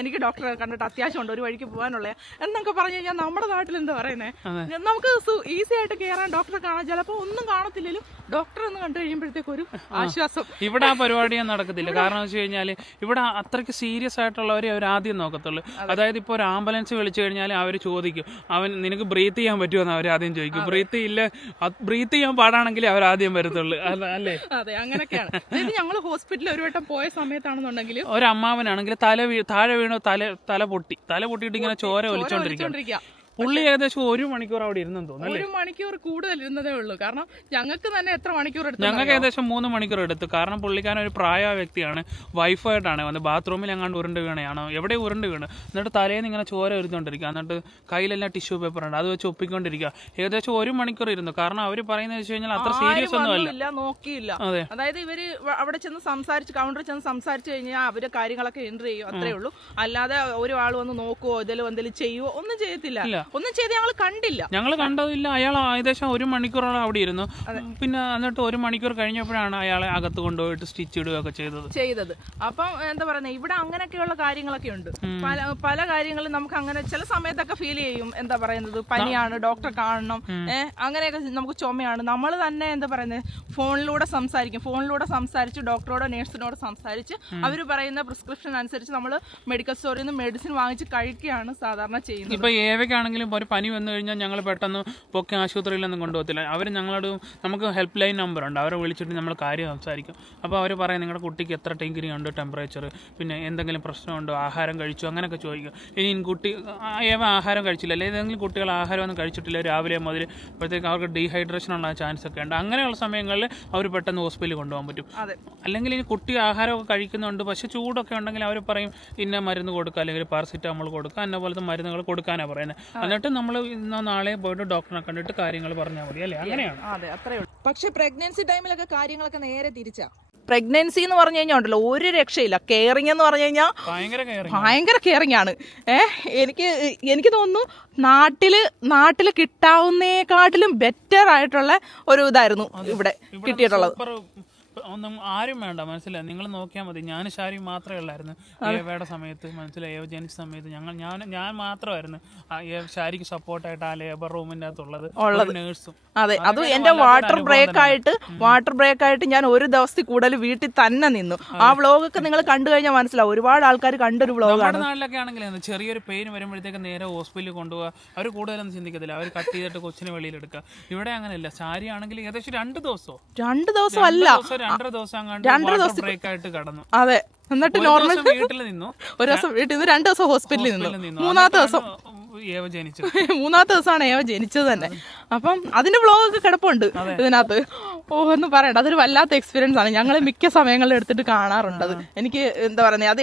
എനിക്ക് ഡോക്ടറെ കണ്ടിട്ട് അത്യാവശ്യമുണ്ട്, ഒരു വഴിക്ക് പോകാനുള്ള എന്നൊക്കെ പറഞ്ഞു കഴിഞ്ഞാൽ നമ്മുടെ നാട്ടിൽ എന്താ പറയുന്നത്, നമുക്ക് ഈസി ആയിട്ട് കയറാൻ ഡോക്ടറെ കാണാൻ ചിലപ്പോൾ ഒന്നും കാണത്തില്ലെങ്കിലും ഡോക്ടർ ഒന്ന് കണ്ടു കഴിയുമ്പോഴത്തേക്ക് ഒരു ആശ്വാസം. ഇവിടെ ആ പരിപാടിയൊന്നും നടക്കത്തില്ല. കാരണം എന്ന് വെച്ച് കഴിഞ്ഞാൽ ഇവിടെ അത്രയ്ക്ക് സീരിയസ് ആയിട്ടുള്ളവരെ അവർ ആദ്യം നോക്കത്തുള്ളൂ. അതായത് ഇപ്പോൾ ഒരു ആംബുലൻസ് വിളിച്ചു കഴിഞ്ഞാൽ അവർ ചോദിക്കും, നിനക്ക് ബ്രീത്ത് ചെയ്യാൻ പറ്റുമെന്ന് അവർ ആദ്യം ചോദിക്കും. ബ്രീത്ത് ചെയ്യാൻ പാടാണെങ്കിൽ അവർ ആദ്യം വരത്തുള്ളൂ അല്ലേ. അതെ, അങ്ങനെയൊക്കെയാണ്. അതായത് ഞങ്ങൾ ഹോസ്പിറ്റലിൽ ഒരു വട്ടം പോയ സമയത്താണെന്നുണ്ടെങ്കിൽ ഒരു അമ്മാവനാണെങ്കിൽ താഴെ വീണു, തല പൊട്ടിയിട്ട് ഇങ്ങനെ ചോര ഒലിച്ചോണ്ടിരിക്കുക. പുള്ളി ഏകദേശം 1 മണിക്കൂർ അവിടെ ഇരുന്നെന്ന് തോന്നുന്നു. 1 മണിക്കൂർ കൂടുതൽ ഇരുന്നതേ ഉള്ളൂ. കാരണം ഞങ്ങൾക്ക് തന്നെ എത്ര മണിക്കൂർ എടുത്തു? ഞങ്ങൾക്ക് ഏകദേശം 3 മണിക്കൂർ എടുത്തു. കാരണം പുള്ളിക്കാരൻ ഒരു പ്രായമായ വ്യക്തിയാണ്, വൈഫായിട്ടാണ് വന്ന് ബാത്റൂമിൽ എങ്ങാണ്ട് ഉരുണ്ട് വീണയാണോ, എവിടെ ഉരുണ്ട് വീണ്, എന്നിട്ട് തലേന്ന് ഇങ്ങനെ ചോര വരുന്നോണ്ടിരിക്കുക, എന്നിട്ട് കയ്യിലെല്ലാം ടിഷ്യൂ പേപ്പർ ഉണ്ട്, അത് വെച്ച് ഒപ്പിക്കൊണ്ടിരിക്കുക. ഏകദേശം 1 മണിക്കൂർ ഇരുന്നു. കാരണം അവർ പറയുന്നത് വെച്ച് കഴിഞ്ഞാൽ അത്ര സീരിയസ് ഒന്നും അല്ല, നോക്കിയില്ല. അതായത് ഇവര് അവിടെ ചെന്ന് സംസാരിച്ച്, കൗണ്ടറിൽ ചെന്ന് സംസാരിച്ചു കഴിഞ്ഞാൽ അവര് കാര്യങ്ങളൊക്കെ എൻട്രി ചെയ്യും, അത്രേ ഉള്ളൂ. അല്ലാതെ ഒരു ആൾ വന്ന് നോക്കുവോ എന്തെങ്കിലും ചെയ്യുവോ ഒന്നും ചെയ്യത്തില്ല. ഒന്നും ചെയ്ത് ഞങ്ങൾ കണ്ടതില്ല. അയാൾ ഏകദേശം 1 മണിക്കൂറോളം അവിടെ ഇരുന്നു. പിന്നെ എന്നിട്ട് 1 മണിക്കൂർ കഴിഞ്ഞപ്പോഴാണ് അയാളെ അകത്ത് കൊണ്ടുപോയിട്ട് സ്റ്റിച്ച് ഇടുകയൊക്കെ ചെയ്തത്. അപ്പം എന്താ പറയുന്നത്, ഇവിടെ അങ്ങനെയൊക്കെയുള്ള കാര്യങ്ങളൊക്കെ ഉണ്ട്. പല കാര്യങ്ങളും നമുക്ക് അങ്ങനെ ചില സമയത്തൊക്കെ ഫീൽ ചെയ്യും. എന്താ പറയുന്നത്, പനിയാണ്, ഡോക്ടറെ കാണണം, അങ്ങനെയൊക്കെ നമുക്ക് ചുമയാണ്. നമ്മൾ തന്നെ എന്താ പറയുന്നത്, ഫോണിലൂടെ സംസാരിച്ച് ഡോക്ടറോടോ നേഴ്സിനോടോ സംസാരിച്ച് അവർ പറയുന്ന പ്രിസ്ക്രിപ്ഷൻ അനുസരിച്ച് നമ്മൾ മെഡിക്കൽ സ്റ്റോറിൽ നിന്ന് മെഡിസിൻ വാങ്ങിച്ച് കഴിക്കുകയാണ് സാധാരണ ചെയ്യുന്നത്. ഇപ്പൊ ഏവയ്ക്കാണെങ്കിലും ഒരു പനി വന്നു കഴിഞ്ഞാൽ ഞങ്ങൾ പെട്ടെന്ന് പൊക്കെ ആശുപത്രിയിലൊന്നും കൊണ്ടുപോകത്തില്ല. അവർ നമുക്ക് ഹെൽപ്പ് ലൈൻ നമ്പർ ഉണ്ട്, അവരെ വിളിച്ചിട്ട് നമ്മൾ കാര്യം സംസാരിക്കും. അപ്പോൾ അവർ പറയും നിങ്ങളുടെ കുട്ടിക്ക് എത്ര ഡിഗ്രി ഉണ്ട് ടെമ്പറേച്ചർ, പിന്നെ എന്തെങ്കിലും പ്രശ്നമുണ്ടോ, ആഹാരം കഴിച്ചു, അങ്ങനെയൊക്കെ ചോദിക്കും. ഇനി കുട്ടി ആഹാരം കഴിച്ചില്ല, അല്ലെങ്കിൽ ഏതെങ്കിലും കുട്ടികൾ ആഹാരമൊന്നും കഴിച്ചിട്ടില്ല രാവിലെ മുതൽ, അപ്പോഴത്തേക്ക് അവർക്ക് ഡീഹൈഡ്രേഷൻ ഉള്ള ചാൻസ് ഒക്കെ ഉണ്ട്. അങ്ങനെയുള്ള സമയങ്ങളിൽ അവർ പെട്ടെന്ന് ഹോസ്പിറ്റലിൽ കൊണ്ടുപോകാൻ പറ്റും. അല്ലെങ്കിൽ ഇനി കുട്ടി ആഹാരമൊക്കെ കഴിക്കുന്നുണ്ട് പക്ഷേ ചൂടൊക്കെ ഉണ്ടെങ്കിൽ അവർ പറയും ഇന്ന മരുന്ന് കൊടുക്കുക, അല്ലെങ്കിൽ പാരസിറ്റമോൾ കൊടുക്കുക, എന്ന പോലത്തെ മരുന്നുകൾ കൊടുക്കാനാണ് പറയുന്നത്. എന്നിട്ട് നമ്മൾ ഇന്നോ നാളെ പോയിട്ട് ഡോക്ടറെ കണ്ടിട്ട് കാര്യങ്ങൾ പറഞ്ഞാൽ മതി അല്ലേ. അങ്ങനെയാണ്. അതെ, അത്രേ ഉള്ളൂ. പക്ഷെ പ്രഗ്നൻസി ടൈമിലൊക്കെ കാര്യങ്ങളൊക്കെ നേരെ തിരിച്ചാ. പ്രഗ്നൻസി എന്ന് പറഞ്ഞു കഴിഞ്ഞാൽ ഉണ്ടല്ലോ ഒരു രക്ഷയില്ല. കെയറിങ് എന്ന് പറഞ്ഞു കഴിഞ്ഞാൽ ഭയങ്കര കെയറിങ് ആണ്. എനിക്ക് തോന്നുന്നു നാട്ടില് കിട്ടാവുന്നേക്കാട്ടിലും ബെറ്റർ ആയിട്ടുള്ള ഒരു ഇതായിരുന്നു ഇവിടെ കിട്ടിയിട്ടുള്ളത്. ഒന്നും ആരും വേണ്ട, മനസ്സിലായി. നിങ്ങൾ നോക്കിയാൽ മതി. ഞാൻ ഷാരി മാത്രമേ ഉള്ളായിരുന്നു ഏവയുടെ സമയത്ത്, മനസ്സിലായി. ഏവ ജനിച്ച സമയത്ത് ഞാൻ മാത്രമായിരുന്നു ഷാരിക്ക് സപ്പോർട്ടായിട്ട് ആ ലേബർ റൂമിൻ്റെ അകത്തുള്ളത്, നേഴ്സും. അതെ, അത് എന്റെ വാട്ടർ ബ്രേക്ക് ആയിട്ട് ഞാൻ ഒരു ദിവസത്തിൽ കൂടുതൽ വീട്ടിൽ തന്നെ നിന്നു. ആ വ്ളോഗൊക്കെ നിങ്ങൾ കണ്ടു കഴിഞ്ഞാൽ മനസ്സിലാവും, ഒരുപാട് ആൾക്കാർ കണ്ടൊരു വ്ളോഗാണ്. നാട്ടിലൊക്കെ ആണെങ്കിൽ ചെറിയൊരു പെയിൻ വരുമ്പോഴത്തേക്ക് നേരെ ഹോസ്പിറ്റലിൽ കൊണ്ടുപോകുക. അവർ കൂടുതലൊന്നും ചിന്തിക്കത്തില്ല, അവർ കട്ട് ചെയ്തിട്ട് കൊച്ചിനെ വെളിയിലെടുക്കുക. ഇവിടെ അങ്ങനെയല്ല. ഷാരി ആണെങ്കിൽ ഏകദേശം 2 ദിവസം അല്ല 2 ദിവസം ബ്രേക്ക് ആയിട്ട് കടന്നു. അതെ, എന്നിട്ട് നോർമൽ വീട്ടിൽ നിന്നു, ഒരു ദിവസം വീട്ടിൽ നിന്ന് 2 ദിവസം ഹോസ്പിറ്റലിൽ നിന്നു. മൂന്നാമത്തെ ദിവസമാണ് ഏവ ജനിച്ചത് തന്നെ. അപ്പം അതിന്റെ വ്ളോഗൊക്കെ കിടപ്പുണ്ട് ഇതിനകത്ത്. എന്ന് പറയണ്ട, അതൊരു വല്ലാത്ത എക്സ്പീരിയൻസ് ആണ്. ഞങ്ങൾ മിക്ക സമയങ്ങളിൽ എടുത്തിട്ട് കാണാറുണ്ട്. എനിക്ക് എന്താ പറയുന്നത്, അത്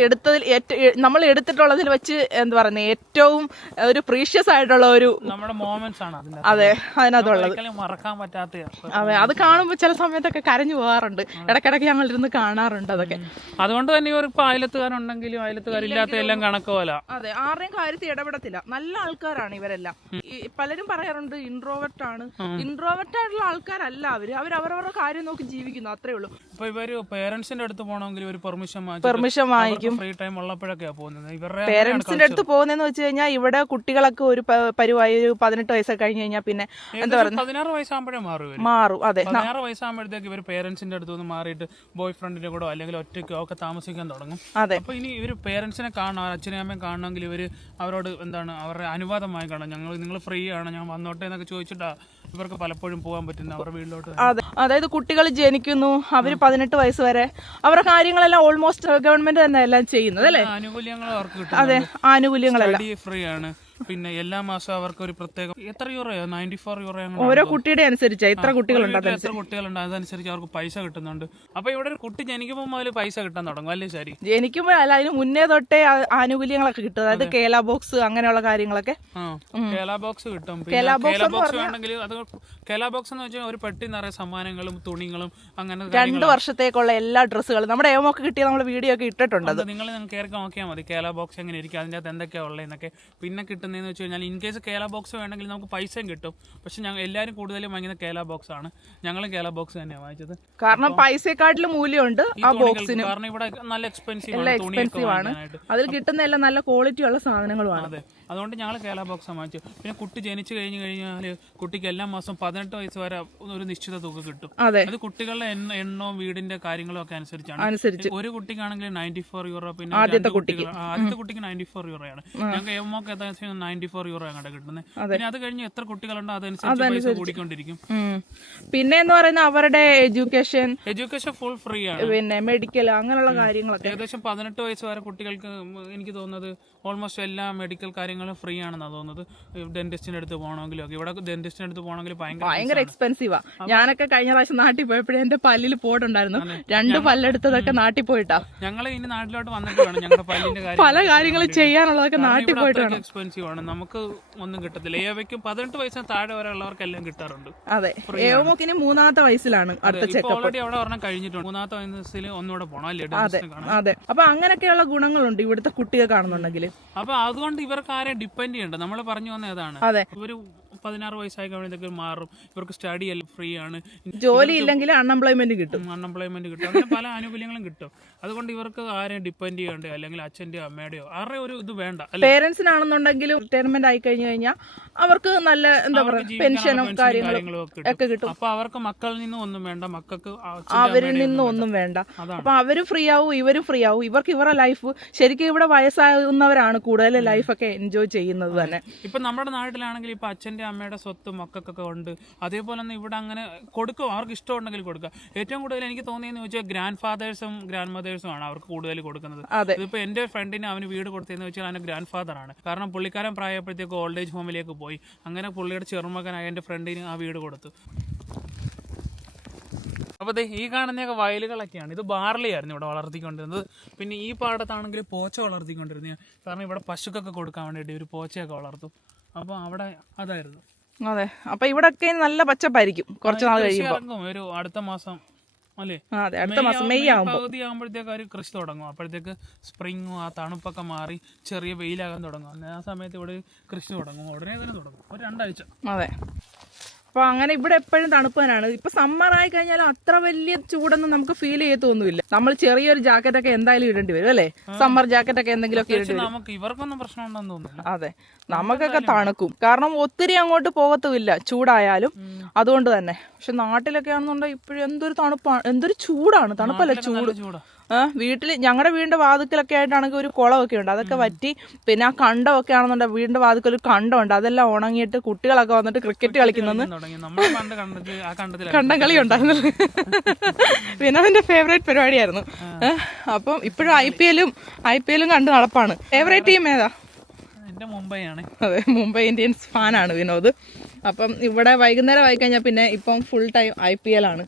നമ്മൾ എടുത്തിട്ടുള്ളതിൽ വെച്ച് എന്താ പറയുന്നത് ഏറ്റവും ഒരു പ്രീഷ്യസ് ആയിട്ടുള്ള ഒരു നമ്മുടെ മൊമെന്റ്സ് ആണ്. അതെ, അതിനകത്തുള്ളത് മറക്കാൻ പറ്റാത്ത. അതെ, അത് കാണുമ്പോൾ ചില സമയത്തൊക്കെ കരഞ്ഞു പോകാറുണ്ട്. ഇടയ്ക്കിടയ്ക്ക് ഞങ്ങൾ ഇരുന്ന് കാണാറുണ്ട് അതൊക്കെ. അതുകൊണ്ട് തന്നെ ഇവർക്ക് അയലത്തുകാരുണ്ടെങ്കിലും അയലത്തുകാരില്ലാത്ത എല്ലാം കണക്ക് പോലെ. അതെ, ആരുടെയും കാര്യത്തിൽ ഇടപെടത്തില്ല. നല്ല ആൾക്കാരാണ് ഇവരെല്ലാം. പലരും പറയാറുണ്ട് ഇൻട്രോവേർട്ട് ആണ്. ഇൻട്രോവേർട്ട് ആയിട്ടുള്ള ആൾക്കാരല്ല അവര്. അവരവരുടെ കാര്യം നോക്കി ജീവിക്കുന്നു, അത്രേ ഉള്ളൂ. ഇപ്പൊ ഇവര് പേരന്റ്സിന്റെ അടുത്ത് പോകണമെങ്കിൽ ഒരു പെർമിഷൻ വാങ്ങിക്കും. ഫ്രീ ടൈം ഉള്ളപ്പോഴൊക്കെയാ പോകുന്നത്. ഇവരുടെ പേരന്റ്സിന്റെ അടുത്ത് പോകുന്നതെന്ന് വെച്ച് കഴിഞ്ഞാൽ ഇവിടെ കുട്ടികളൊക്കെ ഒരു പരിവായി 18 വയസ്സൊക്കെ കഴിഞ്ഞ് കഴിഞ്ഞാൽ പിന്നെ എന്താ പറയുക 16 വയസ്സാകുമ്പോഴേ മാറും. അതെ, 16 വയസ്സാകുമ്പോഴത്തേക്ക് ഇവർ പേരന്റ്സിന്റെ അടുത്ത് നിന്ന് മാറിയിട്ട് ബോയ് ഫ്രണ്ടിന്റെ കൂടെ അല്ലെങ്കിൽ ഒറ്റയ്ക്കോ ഒക്കെ താമസിക്കാൻ തുടങ്ങും. അപ്പൊ ഇനി ഇവര് പേരന്റ്സിനെ കാണണം, അച്ഛനെയും അമ്മയും കാണണമെങ്കിൽ ഇവര് അവരോട് എന്താണ് അവരുടെ അനുവാദമായി കാണാം. നിങ്ങൾ ഫ്രീ ആണ്, ഞാൻ വന്നോട്ടെ എന്നൊക്കെ ചോദിച്ചിട്ടാ ഇവർക്ക് പലപ്പോഴും പോകാൻ പറ്റുന്ന അവരുടെ വീട്ടിലോട്ട്. അതെ, അതായത് കുട്ടികൾ ജനിക്കുന്നു, അവര് 18 വയസ്സ് വരെ അവരുടെ കാര്യങ്ങളെല്ലാം ഓൾമോസ്റ്റ് ഗവൺമെന്റ് തന്നെ എല്ലാം ചെയ്യുന്നത് അല്ലേ? ആനുകൂല്യങ്ങൾ അവർക്ക് കിട്ടും. അതെ, ആനുകൂല്യങ്ങളെല്ലാം ഫ്രീ ആണ്. പിന്നെ എല്ലാ മാസവും അവർക്ക് ഒരു പ്രത്യേകം എത്ര യൂറോയോ 94 യൂറോ ഓരോ കുട്ടിയുടെ അനുസരിച്ച് എത്ര കുട്ടികളുണ്ട് എത്ര കുട്ടികളുണ്ട് അതനുസരിച്ച് അവർക്ക് പൈസ കിട്ടുന്നുണ്ട്. അപ്പൊ ഇവിടെ ഒരു കുട്ടി ജനിക്കുമ്പോൾ മുതൽ പൈസ കിട്ടാൻ തുടങ്ങും അല്ലേ? ശരി, ജനിക്കുമ്പോൾ അല്ല, അതിന് മുന്നേ തൊട്ടേ ആനുകൂല്യങ്ങളൊക്കെ കിട്ടും. അതായത് കേല ബോക്സ് അങ്ങനെയുള്ള കാര്യങ്ങളൊക്കെ. കേല ബോക്സ് കിട്ടും. കേല ബോക്സ് വേണമെങ്കിൽ അത് കേല ബോക്സ് എന്ന് വെച്ചാൽ ഒരു പെട്ടി നിറയെ സമ്മാനങ്ങളും തുണികളും അങ്ങനെ 2 വർഷത്തേക്കുള്ള എല്ലാ ഡ്രസ്സുകളും നമ്മുടെ ഏമൊക്കെ കിട്ടിയ നമ്മൾ വീഡിയോ ഒക്കെ ഇട്ടിട്ടുണ്ട്. നിങ്ങൾ കയറി നോക്കിയാൽ മതി കേല ബോക്സ് എങ്ങനെ ഇരിക്കും, അതിൻ്റെ അകത്ത് എന്തൊക്കെയാ ഉള്ളതെന്നൊക്കെ. പിന്നെ കിട്ടുന്നതെന്ന് വെച്ച് കഴിഞ്ഞാൽ ഇൻ കേസ് കേല ബോക്സ് വേണമെങ്കിൽ നമുക്ക് പൈസയും കിട്ടും. പക്ഷെ ഞങ്ങൾ എല്ലാവരും കൂടുതലും വാങ്ങിക്കുന്ന കേല ബോക്സ് ആണ്. ഞങ്ങളും കേല ബോക്സ് തന്നെയാണ് വാങ്ങിച്ചത്. കാരണം പൈസക്കാട്ടിലും മൂല്യമുണ്ട് ആ ബോക്സിന്. കാരണം ഇവിടെ നല്ല എക്സ്പെൻസീവ് ആണ്. അതിൽ കിട്ടുന്ന എല്ലാം നല്ല ക്വാളിറ്റി ഉള്ള സാധനങ്ങളുമാണ്. അതെ, അതുകൊണ്ട് ഞങ്ങൾ കേല ബോക്സ് വാങ്ങിച്ചു. പിന്നെ കുട്ടി ജനിച്ചു കഴിഞ്ഞാൽ കുട്ടിക്ക് എല്ലാ മാസം 18 വയസ്സ് വരെ ഒരു നിശ്ചിത തുക കിട്ടും. അത് കുട്ടികളുടെ എണ്ണവും വീടിന്റെ കാര്യങ്ങളും ഒക്കെ അനുസരിച്ചാണ്. ഒരു കുട്ടിക്കാണെങ്കിൽ 94 യൂറോ. പിന്നെ ആദ്യത്തെ കുട്ടിക്ക് 94 യൂറോയാണ്. ഞങ്ങൾക്ക് എമ്മൊക്കെ 94 യൂറോ അങ്ങോട്ട് കിട്ടുന്നത്. പിന്നെ അത് കഴിഞ്ഞ് എത്ര കുട്ടികളുണ്ടോ അതനുസരിച്ച് പൈസ കൂടിക്കൊണ്ടിരിക്കും. പിന്നെ എന്ന് പറയുന്നത് അവരുടെ എഡ്യൂക്കേഷൻ ഫുൾ ഫ്രീ ആണ്. പിന്നെ മെഡിക്കൽ അങ്ങനെയുള്ള കാര്യങ്ങളൊക്കെ ഏകദേശം 18 വയസ്സ് വരെ കുട്ടികൾക്ക് എനിക്ക് തോന്നുന്നത് ഓൾമോസ്റ്റ് എല്ലാ മെഡിക്കൽ കാര്യങ്ങളും ഫ്രീ ആണെന്നാണ് തോന്നുന്നത്. ഡെന്റിസ്റ്റിന്റെ അടുത്ത് പോകണമെങ്കിലും ഒക്കെ ഇവിടെ ഡെന്റിസ്റ്റിന്റെ അടുത്ത് പോകണമെങ്കിൽ ഭയങ്കര എക്സ്പെൻസീവാ. ഞാനൊക്കെ കഴിഞ്ഞ പ്രാവശ്യം നാട്ടിൽ പോയപ്പോഴേ എന്റെ പല്ലിൽ പോയിട്ടുണ്ടായിരുന്നു. 2 പല്ലെടുത്തതൊക്കെ നാട്ടിൽ പോയിട്ടാ. ഞങ്ങൾ ഇനി നാട്ടിലോട്ട് വന്നിട്ട് വേണം ഞങ്ങളുടെ പല്ലിന്റെ പല കാര്യങ്ങളും ചെയ്യാനുള്ളതൊക്കെ നാട്ടിൽ പോയിട്ട് വേണം. എക്സ്പെൻസീവ് ആണ്, നമുക്ക് ഒന്നും കിട്ടത്തില്ല. ഏവയ്ക്കും 18 വയസ്സിന് താഴെ വരെ ഉള്ളവർക്ക് എല്ലാം കിട്ടാറുണ്ട്. അതെ, ഏവമൊക്കെ ഇനി 3ാമത്തെ വയസ്സിലാണ് അടുത്ത ചെക്കപ്പ്. ഓൾറെഡി അവിടെ ഒരെണ്ണം കഴിഞ്ഞിട്ടുണ്ട്. 3ാമത്തെ വയസ്സിൽ ഒന്നുകൂടെ പോകണം അല്ലേ? അതെ, അപ്പൊ അങ്ങനെയൊക്കെയുള്ള ഗുണങ്ങളുണ്ട് ഇവിടുത്തെ കുട്ടികൾ കാണുന്നുണ്ടെങ്കിൽ. അപ്പൊ അതുകൊണ്ട് ഇവർക്ക് ആരെയും ഡിപ്പെൻഡ് ചെയ്യണ്ട. നമ്മൾ പറഞ്ഞു വന്ന ഏതാണ്, ഒരു 16 വയസ്സായി കഴിയുമ്പോഴത്തേക്ക് മാറും. ഇവർക്ക് സ്റ്റഡി എല്ലാം ഫ്രീ ആണ്. ജോലി ഇല്ലെങ്കിൽ അൺഎംപ്ലോയ്മെന്റ് കിട്ടും. അങ്ങനെ പല ആനുകൂല്യങ്ങളും കിട്ടും. അതുകൊണ്ട് ഇവർക്ക് ആരെയും ഡിപ്പെൻഡ് ചെയ്യണ്ടോ അല്ലെങ്കിൽ അച്ഛന്റെയോ അമ്മയുടെയോ ആരുടെ ഒരു ഇത് വേണ്ട. പേരൻസിനാണെന്നുണ്ടെങ്കിലും റിട്ടയർമെന്റ് ആയി കഴിഞ്ഞു കഴിഞ്ഞാൽ അവർക്ക് നല്ല എന്താ പറയുക പെൻഷനും കാര്യങ്ങളും ഒക്കെ കിട്ടും. അപ്പൊ അവർക്ക് മക്കളിൽ നിന്നും ഒന്നും വേണ്ട, മക്കൾക്ക് അവരിൽ നിന്നും ഒന്നും വേണ്ട. അപ്പൊ അവരും ഫ്രീ ആവും, ഇവരും ഫ്രീ ആവും. ഇവർക്ക് ഇവരുടെ ലൈഫ് ശരിക്കും ഇവിടെ വയസ്സാകുന്നവരാണ് കൂടുതൽ ലൈഫൊക്കെ എൻജോയ് ചെയ്യുന്നത് തന്നെ. ഇപ്പൊ നമ്മുടെ നാട്ടിലാണെങ്കിൽ ഇപ്പൊ അച്ഛന്റെ അമ്മയുടെ സ്വത്ത് മക്കൾക്കൊക്കെ ഉണ്ട്. അതേപോലെ തന്നെ ഇവിടെ അങ്ങനെ കൊടുക്കും, അവർക്ക് ഇഷ്ടമുണ്ടെങ്കിൽ കൊടുക്കുക. ഏറ്റവും കൂടുതൽ എനിക്ക് തോന്നിയെന്ന് വെച്ചാൽ ഗ്രാൻഡ് ഫാദേഴ്സും ഗ്രാൻഡ് മദേഴ്സും ആണ് അവർക്ക് കൂടുതൽ കൊടുക്കുന്നത്. ഇതിപ്പോ എന്റെ ഫ്രണ്ടിന് അവന് വീട് കൊടുത്തതെന്ന് വെച്ചാൽ അവന് ഗ്രാൻഡ് ഫാദർ ആണ്. കാരണം പുള്ളിക്കാരൻ പ്രായപ്പോഴത്തേക്ക് ഓൾഡ് ഏജ് ഹോമിലേക്ക് പോയി. അങ്ങനെ പുള്ളിയുടെ ചെറുമകനായ എന്റെ ഫ്രണ്ടിന് ആ വീട് കൊടുത്തു. അപ്പോൾ ഈ കാണുന്നതൊക്കെ വയലുകളൊക്കെയാണ്. ഇത് ബാർലി ആയിരുന്നു ഇവിടെ വളർത്തിക്കൊണ്ടിരുന്നത്. പിന്നെ ഈ പാടത്താണെങ്കിൽ പോച്ച വളർത്തിക്കൊണ്ടിരുന്നത്. കാരണം ഇവിടെ പശുക്കൊക്കെ കൊടുക്കാൻ വേണ്ടിയിട്ട് ഒരു പോച്ചയൊക്കെ വളർത്തും. അപ്പോൾ അവിടെ അതായിരുന്നു. അതെ, അപ്പൊ ഇവിടെയൊക്കെ നല്ല പച്ചപ്പായിരിക്കും കുറച്ച് നാൾ കഴിയുമ്പോൾ. ഒരു അടുത്ത മാസം അല്ലേ? അതെ, അടുത്ത മാസം മെയ് പകുതി ആകുമ്പോഴത്തേക്ക് അവർ കൃഷി തുടങ്ങും. അപ്പോഴത്തേക്ക് സ്പ്രിങ്ങും ആ തണുപ്പൊക്കെ മാറി ചെറിയ വെയിലാകാൻ തുടങ്ങും. ആ സമയത്ത് ഇവിടെ കൃഷി തുടങ്ങും. ഉടനെ തന്നെ തുടങ്ങും, ഒരു 2 ആഴ്ച. അതെ, അപ്പൊ അങ്ങനെ ഇവിടെ എപ്പോഴും തണുപ്പ് തന്നെയാണ്. ഇപ്പൊ സമ്മർ ആയി കഴിഞ്ഞാൽ അത്ര വലിയ ചൂടൊന്നും നമുക്ക് ഫീൽ ചെയ്യത്തൊന്നുമില്ല. നമ്മൾ ചെറിയൊരു ജാക്കറ്റ് ഒക്കെ എന്തായാലും ഇടേണ്ടി വരും അല്ലേ? സമ്മർ ജാക്കറ്റ് ഒക്കെ എന്തെങ്കിലും ഒക്കെ ഇടേണ്ടി വരും. ഇവർക്കൊന്നും പ്രശ്നം ഉണ്ടെന്ന് തോന്നുന്നില്ല. അതെ, നമുക്കൊക്കെ തണുക്കും. കാരണം ഒത്തിരി അങ്ങോട്ട് പോകത്തുമില്ല ചൂടായാലും. അതുകൊണ്ട് തന്നെ. പക്ഷെ നാട്ടിലൊക്കെ ആണെന്നുണ്ടെങ്കിൽ ഇപ്പോഴും എന്തൊരു തണുപ്പാണ്, എന്തൊരു ചൂടാണ്. തണുപ്പല്ല, ചൂട്. വീട്ടിൽ ഞങ്ങളുടെ വീടിന്റെ വാതിക്കലൊക്കെ ആയിട്ടാണെങ്കിൽ ഒരു കുളമൊക്കെ ഉണ്ട്, അതൊക്കെ വറ്റി. പിന്നെ ആ കണ്ടമൊക്കെ ആണെന്നുണ്ടെങ്കിൽ വീടിന്റെ വാതിക്കൽ ഒരു കണ്ടമുണ്ട്, അതെല്ലാം ഉണങ്ങിയിട്ട് കുട്ടികളൊക്കെ വന്നിട്ട് ക്രിക്കറ്റ് കളിക്കുന്നത്. കണ്ടം കളി ഉണ്ടായിരുന്നത് പിന്നെ അതിന്റെ ഫേവറേറ്റ് പരിപാടിയായിരുന്നു. അപ്പം ഇപ്പോഴും IPL കണ്ട് നടപ്പാണ്. ഫേവറേറ്റ് ടീം ഏതാ? മുംബൈയാണ്. അതെ, മുംബൈ ഇന്ത്യൻസ് ഫാനാണ് വിനോദ്. അപ്പം ഇവിടെ വൈകുന്നേരം ആയി കഴിഞ്ഞാൽ പിന്നെ ഇപ്പം ഫുൾ ടൈം IPL ആണ്.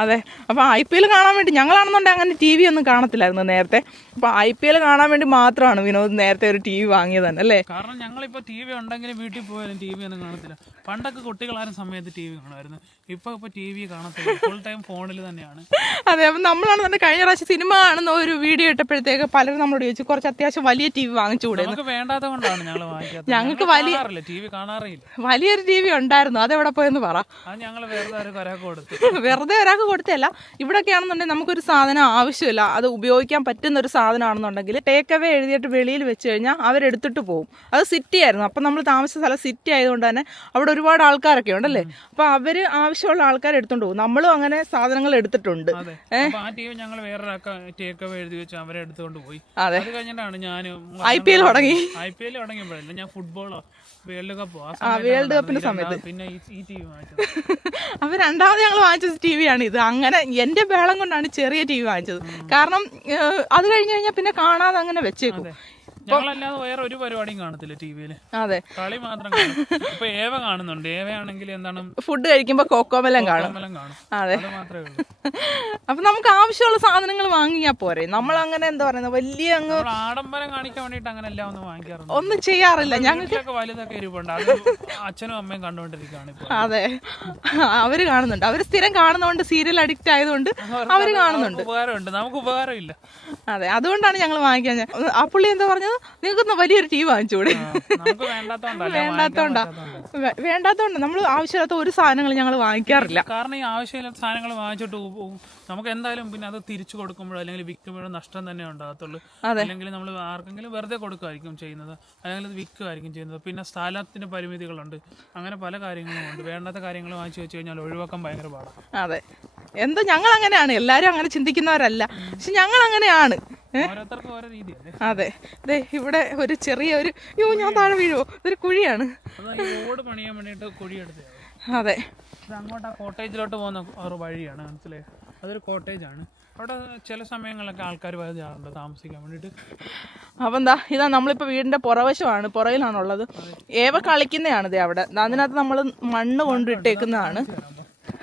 അതെ, അപ്പൊ IPL കാണാൻ വേണ്ടി ഞങ്ങളാണെന്നുണ്ടെങ്കിൽ അങ്ങനെ TV ഒന്നും കാണത്തില്ലായിരുന്നു നേരത്തെ. അപ്പൊ IPL കാണാൻ വേണ്ടി മാത്രമാണ് വിനോദ് നേരത്തെ ഒരു TV വാങ്ങിയത് തന്നെ അല്ലേ? കാരണം ഞങ്ങളിപ്പോ TV ഉണ്ടെങ്കിലും വീട്ടിൽ പോയാലും TV ഒന്നും കാണത്തില്ല. പണ്ടൊക്കെ കുട്ടികളാരും സമയത്ത് TV കാണുമായിരുന്നു. ഇപ്പൊ TV കാണത്തില്ല, ഫുൾ ടൈം ഫോണിൽ തന്നെയാണ്. അതെ, അപ്പൊ നമ്മളാണെന്നുണ്ടെങ്കിൽ കഴിഞ്ഞ പ്രാവശ്യം സിനിമ കാണുന്ന ഒരു വീഡിയോ ഇട്ടപ്പോഴത്തേക്ക് പലരും നമ്മളോട് ചോദിച്ചു കുറച്ച് അത്യാവശ്യം വലിയ TV വാങ്ങിച്ചുകൂടെ. വേണ്ടാത്ത കൊണ്ടാണ് ഞങ്ങൾ വാങ്ങിക്കാത്തത്. ഞങ്ങൾക്ക് TV കാണാറില്ല. വലിയൊരു TV ഉണ്ടായിരുന്നു, അതെവിടെ പോയെന്ന് പറ. വെറുതെ ഒരാൾക്ക് കൊടുത്തല്ല. ഇവിടെയൊക്കെ ആണെന്നുണ്ടെങ്കിൽ നമുക്കൊരു സാധനം ആവശ്യമില്ല, അത് ഉപയോഗിക്കാൻ പറ്റുന്ന ഒരു സാധനമാണെന്നുണ്ടെങ്കിൽ ടേക്ക് അവേ എഴുതിയിട്ട് വെളിയിൽ വെച്ച് കഴിഞ്ഞാൽ അവരെടുത്തിട്ട് പോകും. അത് സിറ്റി ആയിരുന്നു. അപ്പം നമ്മൾ താമസിച്ച സ്ഥലം സിറ്റി ആയതുകൊണ്ട് തന്നെ അവിടെ ഒരുപാട് ആൾക്കാരൊക്കെ ഉണ്ടല്ലേ. അപ്പൊ അവര് ആവശ്യമുള്ള ആൾക്കാർ എടുത്തോണ്ട് പോകും. നമ്മളും അങ്ങനെ സാധനങ്ങൾ എടുത്തിട്ടുണ്ട്. അതെ, IPL തുടങ്ങിയപ്പോഴല്ല ഞാൻ ഫുട്ബോളോ വേൾഡ് കപ്പ് വേൾഡ് കപ്പിന്റെ സമയത്ത് പിന്നെ ഈ ടി വി വാങ്ങിച്ചത്. അപ്പൊ രണ്ടാമത് ഞങ്ങൾ വാങ്ങിച്ച ടി വി ആണ് ഇത്. അങ്ങനെ എന്റെ ബേളം കൊണ്ടാണ് ചെറിയ ടി വി വാങ്ങിച്ചത്. കാരണം അത് കഴിഞ്ഞ് കഴിഞ്ഞാൽ പിന്നെ കാണാതെ അങ്ങനെ വെച്ചേക്കും. ഞങ്ങളല്ലാതെ വേറെ ഒരു പരിപാടിയും കാണത്തില്ല ടിവിയില്. അതെ, കളി മാത്രം കാണും. ഇപ്പൊ ഏവ കാണുന്നുണ്ട്. ഏവയാണെങ്കിൽ എന്താണ് ഫുഡ് കഴിക്കുമ്പോ കോക്കോമെല്ലാം കാണും. അതെ, മാത്രമേ ഉള്ളൂ. അപ്പൊ നമുക്ക് ആവശ്യമുള്ള സാധനങ്ങൾ വാങ്ങിയാ പോരെ. നമ്മൾ അങ്ങനെ എന്താ പറയുന്നത് വലിയ അങ്ങ് ആഡംബരം കാണിക്കാൻ വേണ്ടിട്ട് അങ്ങനെ എല്ലാം ഒന്നും വാങ്ങിക്കാറുണ്ട്. ഒന്നും ചെയ്യാറില്ല. ഞങ്ങൾക്ക് വലുതൊക്കെ ഇരിപ്പുണ്ട്. അച്ഛനും അമ്മയും കണ്ടുകൊണ്ടിരിക്കുകയാണ് ഇപ്പൊ. അതെ, അവര് കാണുന്നുണ്ട്. അവര് സ്ഥിരം കാണുന്നതുകൊണ്ട്, സീരിയൽ അഡിക്റ്റ് ആയതുകൊണ്ട് അവര് കാണുന്നുണ്ട്. ഉപകാരമുണ്ട്, നമുക്ക് ഉപകാരമില്ല. അതെ, അതുകൊണ്ടാണ് ഞങ്ങൾ വാങ്ങിക്കാൻ. ആ പുള്ളി എന്താ പറഞ്ഞത്, നിങ്ങൾക്ക് വലിയൊരു ടി വി വാങ്ങിച്ചൂടെ? വേണ്ടാത്തോണ്ട് നമ്മൾ ആവശ്യമില്ലാത്ത ഒരു സാധനങ്ങൾ ഞങ്ങൾ വാങ്ങിക്കാറില്ല. കാരണം ഈ ആവശ്യമില്ലാത്ത സാധനങ്ങൾ വാങ്ങിച്ചിട്ട് നമുക്ക് എന്തായാലും പിന്നെ അത് തിരിച്ചു കൊടുക്കുമ്പോഴോ അല്ലെങ്കിൽ വിൽക്കുമ്പോഴോ നഷ്ടം തന്നെ ഉണ്ടാകത്തുള്ളൂ. അല്ലെങ്കിൽ നമ്മൾ ആർക്കെങ്കിലും വെറുതെ കൊടുക്കുമായിരിക്കും ചെയ്യുന്നത്, അല്ലെങ്കിൽ അത് വിൽക്കുമായിരിക്കും ചെയ്യുന്നത്. പിന്നെ സ്ഥലത്തിന് പരിമിതികളുണ്ട്, അങ്ങനെ പല കാര്യങ്ങളും ഉണ്ട്. വേണ്ടാത്ത കാര്യങ്ങൾ വാങ്ങിച്ചു വെച്ച് കഴിഞ്ഞാൽ ഒഴിവാക്കാൻ ഭയങ്കര പാടാണ്. അതെ, എന്തോ ഞങ്ങൾ അങ്ങനെയാണ്. എല്ലാരും അങ്ങനെ ചിന്തിക്കുന്നവരല്ല, പക്ഷെ ഞങ്ങൾ അങ്ങനെയാണ്. ഓരോരുത്തർക്കും ഓരോ രീതിയല്ലേ. അതെ, ഇവിടെ ഒരു ചെറിയൊരു ഞാൻ താഴെ വീഴുവോ, ഇതൊരു കുഴിയാണ്. റോഡ് പണിയാൻ വേണ്ടിട്ട് കുഴിയെടുത്തത്. അതെ, അങ്ങോട്ട് ആ കോട്ടേജിലോട്ട് പോകുന്ന ഒരു വഴിയാണ്, മനസ്സിലായി. അതൊരു കോട്ടേജാണ്. അവിടെ ചില സമയങ്ങളിലൊക്കെ ആൾക്കാർ വരാറുണ്ട് താമസിക്കാൻ വേണ്ടിട്ട്. അപ്പം എന്താ ഇതാ നമ്മളിപ്പോ വീടിന്റെ പുറവശമാണ്, പുറയിലാണുള്ളത്. ഏവ കളിക്കുന്നതാണിത്. അവിടെ അതിനകത്ത് നമ്മൾ മണ്ണ് കൊണ്ടിട്ടേക്കുന്നതാണ്.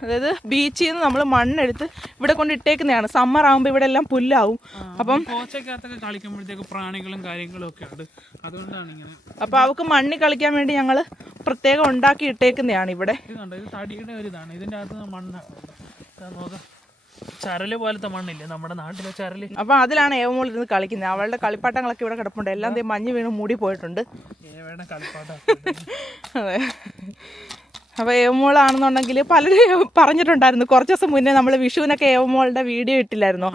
അതായത് ബീച്ചിൽ നിന്ന് നമ്മൾ മണ്ണെടുത്ത് ഇവിടെ കൊണ്ട് ഇട്ടേക്കുന്നതാണ്. സമ്മർ ആകുമ്പോൾ ഇവിടെ എല്ലാം പുല്ലാവും. അപ്പം കോച്ചക്കകത്തൊക്കെ കളിക്കുമ്പോഴത്തേക്ക് പ്രാണികളും കാര്യങ്ങളും ഒക്കെ ഉണ്ട്, അതുകൊണ്ടാണ് ഇങ്ങനെ. അപ്പൊ അവർക്ക് മണ്ണിൽ കളിക്കാൻ വേണ്ടി ഞങ്ങൾ പ്രത്യേകം ഉണ്ടാക്കി ഇട്ടേക്കുന്നതാണ് ഇവിടെ. ഇതുണ്ട്, ഇത് തടിയുടെ ഒരു ഇതാണ്. ഇതിന്റെ അകത്ത് മണ്ണാണ്. നോക്കാം, ചരല് പോലത്തെ മണ്ണില്ലേ നമ്മുടെ നാട്ടിലെ ചരല്. അപ്പൊ അതിലാണ് ഏവമോൾ ഇരുന്ന് കളിക്കുന്നത്. അവളുടെ കളിപ്പാട്ടങ്ങളൊക്കെ ഇവിടെ കിടപ്പുണ്ട്. എല്ലാം മഞ്ഞ് വീണ് മൂടി പോയിട്ടുണ്ട്. ഏവയുടെ കളിപ്പാട്ടം. അതെ, അപ്പോൾ ഏവമോളാണെന്നുണ്ടെങ്കിൽ പലരും പറഞ്ഞിട്ടുണ്ടായിരുന്നു. കുറച്ച് ദിവസം മുന്നേ നമ്മൾ വിഷുവിനൊക്കെ ഏവമോളുടെ വീഡിയോ ഇട്ടില്ലായിരുന്നോ,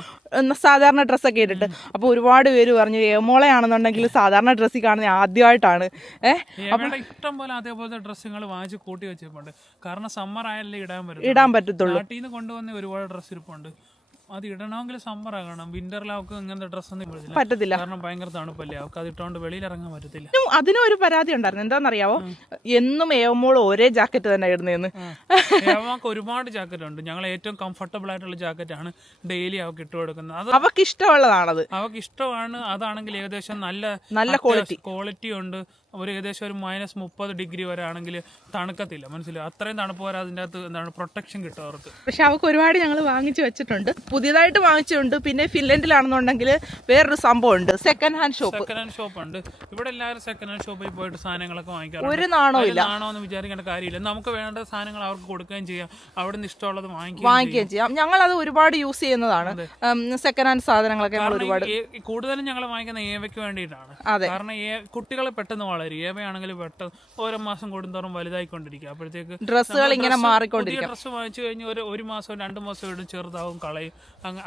സാധാരണ ഡ്രസ്സൊക്കെ ഇട്ടിട്ട്. അപ്പോൾ ഒരുപാട് പേര് പറഞ്ഞു ഏവമോളെയാണെന്നുണ്ടെങ്കിൽ സാധാരണ ഡ്രസ്സിൽ കാണുന്നത് ആദ്യമായിട്ടാണ്. ഇഷ്ടം പോലെ അതേപോലത്തെ ഡ്രസ്സുകൾ വാങ്ങിച്ച് കൂട്ടി വെച്ചിട്ടുണ്ട്. കാരണം സമ്മർ ആയാലേ ഇടാൻ പറ്റത്തുള്ളൂ. നാട്ടിൽ നിന്ന് കൊണ്ടുവന്ന ഒരുപാട് ഡ്രസ്സ് ഇരിപ്പുണ്ട്. അത് ഇടണമെങ്കിൽ സമ്മർ ആകണം. വിന്ററിൽ അവർക്ക് ഇങ്ങനത്തെ ഡ്രസ്സൊന്നും പറ്റത്തില്ല, കാരണം ഭയങ്കര തണുപ്പല്ലേ. അവർക്ക് അത് ഇട്ടുകൊണ്ട് വെളിയിൽ ഇറങ്ങാൻ പറ്റത്തില്ല. അതിനും ഒരു പരാതി ഉണ്ടായിരുന്നു. എന്താണെന്നറിയാവോ, എന്നും ഏവമോൾ ഒരേ ജാക്കറ്റ് തന്നെ ഇടുന്നതെന്ന്. അവർക്ക് ഒരുപാട് ജാക്കറ്റ് ഉണ്ട്. ഞങ്ങൾ ഏറ്റവും കംഫർട്ടബിൾ ആയിട്ടുള്ള ജാക്കറ്റാണ് ഡെയിലി അവർക്ക് ഇട്ട് കൊടുക്കുന്നത്. അത് അവർക്ക് ഇഷ്ടമുള്ളതാണത്, അവർക്ക് ഇഷ്ടമാണ്. അതാണെങ്കിൽ ഏകദേശം നല്ല ക്വാളിറ്റി ഉണ്ട്. ഒരു ഏകദേശം ഒരു -30 ഡിഗ്രി വരെ ആണെങ്കിൽ തണുക്കത്തില്ല, മനസ്സിലായി. അത്രയും തണുപ്പ് വരെ അതിൻ്റെ അകത്ത് എന്താണ് പ്രൊട്ടക്ഷൻ കിട്ടും അവർക്ക്. പക്ഷെ അവർക്ക് ഒരുപാട് ഞങ്ങൾ വാങ്ങിച്ചു വെച്ചിട്ടുണ്ട്, പുതിയതായിട്ട് വാങ്ങിച്ചിട്ടുണ്ട്. പിന്നെ ഫിൻലൻഡിലാണെന്നുണ്ടെങ്കിൽ വേറൊരു സംഭവം ഉണ്ട്, സെക്കൻഡ് ഹാൻഡ് ഷോപ്പ് ഉണ്ട്. ഇവിടെ എല്ലാവരും സെക്കൻഡ് ഹാൻഡ് ഷോപ്പിൽ പോയിട്ട് സാധനങ്ങളൊക്കെ വാങ്ങിക്കാറുണ്ട്. ഒരു നാണോന്ന് വിചാരിക്കേണ്ട കാര്യമില്ല. നമുക്ക് വേണ്ട സാധനങ്ങൾ അവർക്ക് കൊടുക്കുകയും ചെയ്യാം, അവിടെ നിന്ന് ഇഷ്ടമുള്ളത് വാങ്ങിക്കുകയും ചെയ്യാം. ഞങ്ങൾ അത് ഒരുപാട് യൂസ് ചെയ്യുന്നതാണ്, സെക്കൻഡ് ഹാൻഡ് സാധനങ്ങളൊക്കെ. ഒരുപാട് കൂടുതലും ഞങ്ങൾ വാങ്ങിക്കുന്ന ഏവയ്ക്ക് വേണ്ടിയിട്ടാണ്. കാരണം കുട്ടികളെ പെട്ടെന്ന് വളരും. ഏവയാണെങ്കിൽ പെട്ടെന്ന് ഓരോ മാസം കൂടുന്തോറും വലുതായിക്കൊണ്ടിരിക്കുക. അപ്പോഴത്തേക്ക് ഡ്രസ്സുകൾ ഇങ്ങനെ മാറിക്കൊണ്ടിരിക്കും. ഡ്രസ്സ് വാങ്ങിച്ചു കഴിഞ്ഞ് ഒരു മാസം 2 മാസം ഇടും, ചെറുതാവും, കളയും.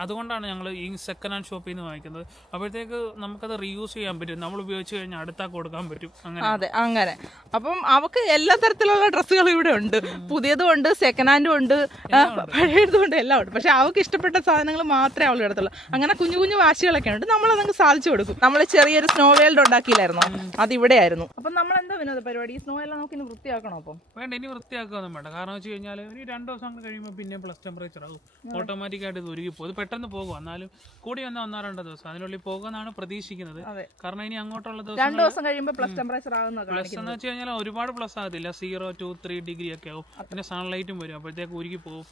അതുകൊണ്ടാണ് ഞങ്ങൾ ഈ സെക്കൻഡ് ഹാൻഡ് ഷോപ്പിൽ നിന്ന് വാങ്ങിക്കുന്നത്. അപ്പോഴത്തേക്ക് നമുക്കത് റീയൂസ് ചെയ്യാൻ പറ്റും. നമ്മൾ ഉപയോഗിച്ച് കഴിഞ്ഞാൽ അടുത്താ കൊടുക്കാൻ പറ്റും. അതെ, അങ്ങനെ. അപ്പം അവർക്ക് എല്ലാ തരത്തിലുള്ള ഡ്രസ്സുകൾ ഇവിടെ ഉണ്ട്. പുതിയതും ഉണ്ട്, സെക്കൻഡ് ഹാൻഡും ഉണ്ട്, പഴയതും ഉണ്ട്, എല്ലാം ഉണ്ട്. പക്ഷെ അവർക്ക് ഇഷ്ടപ്പെട്ട സാധനങ്ങൾ മാത്രമേ അവൾ എടുത്തുള്ളൂ. അങ്ങനെ കുഞ്ഞു കുഞ്ഞു വാശികളൊക്കെ ഉണ്ട്. നമ്മളതങ്ങ് സാധിച്ചു കൊടുക്കും. നമ്മൾ ചെറിയൊരു സ്നോ വേൾഡ് ഉണ്ടാക്കിയില്ലായിരുന്നോ, അത് ഇവിടെയായിരുന്നു. അപ്പം നമ്മൾ എന്താ വിനോദ പരിപാടി, ഈ സ്നോ എല്ലാം നമുക്ക് ഇനി വൃത്തിയാക്കണോ? അപ്പം വേണ്ട, ഇനി വൃത്തിയാക്കുകയൊന്നും വേണ്ട. കാരണം വെച്ച് കഴിഞ്ഞാൽ ഇനി 2 ദിവസം കഴിയുമ്പോൾ പിന്നെ പ്ലസ് ടെമ്പറേച്ചർ ആകും. ഓട്ടോമാറ്റിക്കായിട്ട് ഇത് ഉരുകി പോകും. ഇത് പെട്ടെന്ന് പോകും. എന്നാലും കൂടി വന്നാൽ 1-2 ദിവസം അതിനുള്ളിൽ പോകുമെന്നാണ് പ്രതീക്ഷിക്കുന്നത്. കാരണം ഇനി അങ്ങോട്ടുള്ള 2 ദിവസം കഴിയുമ്പോൾ പ്ലസ് ടെമ്പറേച്ചർ ആകുന്ന പ്ലസ് എന്ന് വെച്ച് കഴിഞ്ഞാൽ ഒരുപാട് പ്ലസ് ആകത്തില്ല, 0, 2, 3 ഡിഗ്രി ഒക്കെ ആവും. പിന്നെ സൺലൈറ്റും വരും, അപ്പോഴത്തേക്ക് ഉരുകി പോകും.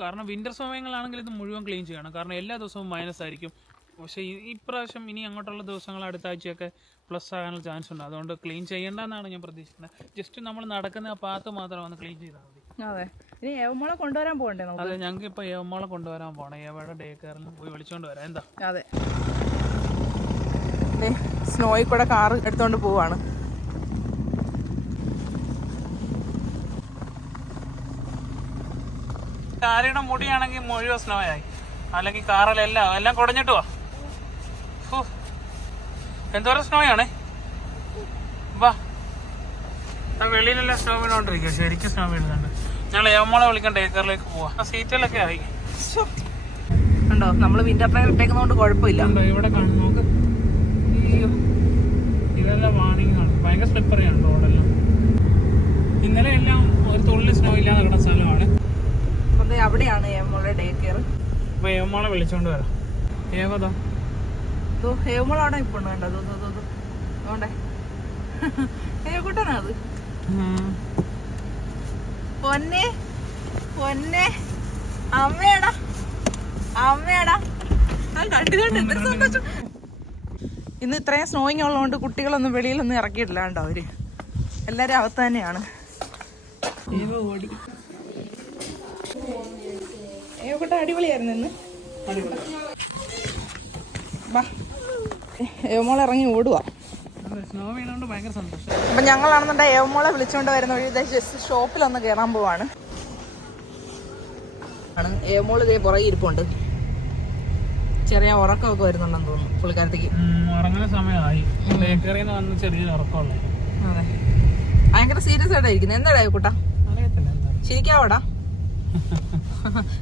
കാരണം വിന്റർ സമയങ്ങളാണെങ്കിൽ ഇത് മുഴുവൻ ക്ലീൻ ചെയ്യണം. കാരണം എല്ലാ ദിവസവും മൈനസ് ആയിരിക്കും. പക്ഷേ ഇപ്രാവശ്യം ഇനി അങ്ങോട്ടുള്ള ദിവസങ്ങൾ അടുത്ത ആഴ്ചയൊക്കെ പ്ലസ് ആകാനുള്ള ചാൻസ് ഉണ്ട്. അതുകൊണ്ട് ക്ലീൻ ചെയ്യേണ്ടെന്നാണ് ഞാൻ പ്രതീക്ഷിക്കുന്നത്. ജസ്റ്റ് നമ്മൾ നടക്കുന്ന ആ പാത്ത് മാത്രം ഒന്ന് ക്ലീൻ ചെയ്താൽ മതി. അതെ, ഇനി ഏവമോളെ കൊണ്ടുവരാൻ പോകണ്ടേ? അതെ, ഞങ്ങൾക്ക് ഇപ്പോൾ ഏവമോളെ കൊണ്ടുവരാൻ പോകണം. ഏവയുടെ ഡേ കെയറിൽ പോയി വിളിച്ചുകൊണ്ട് വരാം. എന്താ? അതെ, സ്നോയിൽ കൂടെ കാറ് എടുത്തോണ്ട് പോവാണ്. കാറിയുടെ മുടിയാണെങ്കിൽ മുഴുവൻ സ്നോ ആയി, അല്ലെങ്കിൽ കാറിലെല്ലാം കുടഞ്ഞിട്ട് പോവാ. എന്തോരം സ്നോ ആണേ. വാ, വെളിയിലെല്ലാം സ്നോ വീണോണ്ടിരിക്കുക. ശരിക്കും സ്നോ വീഴുന്നുണ്ട്. ഞങ്ങൾ ഏവമോളെ വിളിക്കാൻ ഡേ കെയറിലേക്ക് പോവാ. സീറ്റിലൊക്കെ ആയി കണ്ടോ. നമ്മൾ വിന്റർ ടയർ ഇട്ടേക്കുന്നതുകൊണ്ട് കുഴപ്പമില്ല. ഇവിടെ കാണും നമുക്ക്. ഇതെല്ലാം വാണിംഗ് ആണ്. ഭയങ്കര സ്ലിപ്പറിയാണ് റോഡെല്ലാം. ഇന്നലെ എല്ലാം ഒരു തുള്ളി സ്നോ ഇല്ലാതെ കിടന്ന സ്ഥലമാണ്. അപ്പൊ അവിടെയാണ് ഏവമോളുടെ ഡേ കെയർ. അപ്പൊ ഏവമോളെ വിളിച്ചോണ്ട് വരാം. ഏവതോ ഏവമോൾ അവിടെ ഇപ്പൊ ഉണ്ട്. അതുകൊണ്ടേ ഏവക്കൂട്ടനാ അത്. പൊന്നെ പൊന്നെ അമ്മേടാ അമ്മേടാ. കണ്ടിട്ടുണ്ട് സന്തോഷം. ഇന്ന് ഇത്രയും സ്നോയിങ് ഉള്ളതുകൊണ്ട് കുട്ടികളൊന്നും വെളിയിലൊന്നും ഇറക്കിയിട്ടില്ല കേട്ടോ. അവര് എല്ലാരും അകത്ത് തന്നെയാണ്. ഏവക്കൂട്ട അടിപൊളിയായിരുന്നു ഇന്ന്. ഏവമോളെ ഇറങ്ങി ഓടുക. സ്നോ വീണോണ്ട് ഭയങ്കര സന്തോഷം. അപ്പൊ ഞങ്ങളാണെന്നുണ്ടെങ്കിൽ ഏവമോളെ വിളിച്ചോണ്ട് വരുന്ന വഴി ജസ്റ്റ് ഷോപ്പിലൊന്ന് കയറാൻ പോവാണ്. ഏവമോള് ഇതേ പുറകെ ഇരിപ്പുണ്ട്. ചെറിയ ഉറക്കമൊക്കെ വരുന്നുണ്ടെന്ന് തോന്നുന്നു പുള്ളിക്കാരത്തേക്ക്. ഉറങ്ങുന്ന സമയമായി. ബേക്കറിയിൽ നിന്ന് വന്ന് ചെറിയൊരു ഉറക്കമുള്ളേ. അതെ, ഭയങ്കര സീരിയസ് ആയിട്ടാ ഇരിക്കുന്നത്. എന്താടാ ഏവക്കുട്ട? ശരിക്കാവടാ.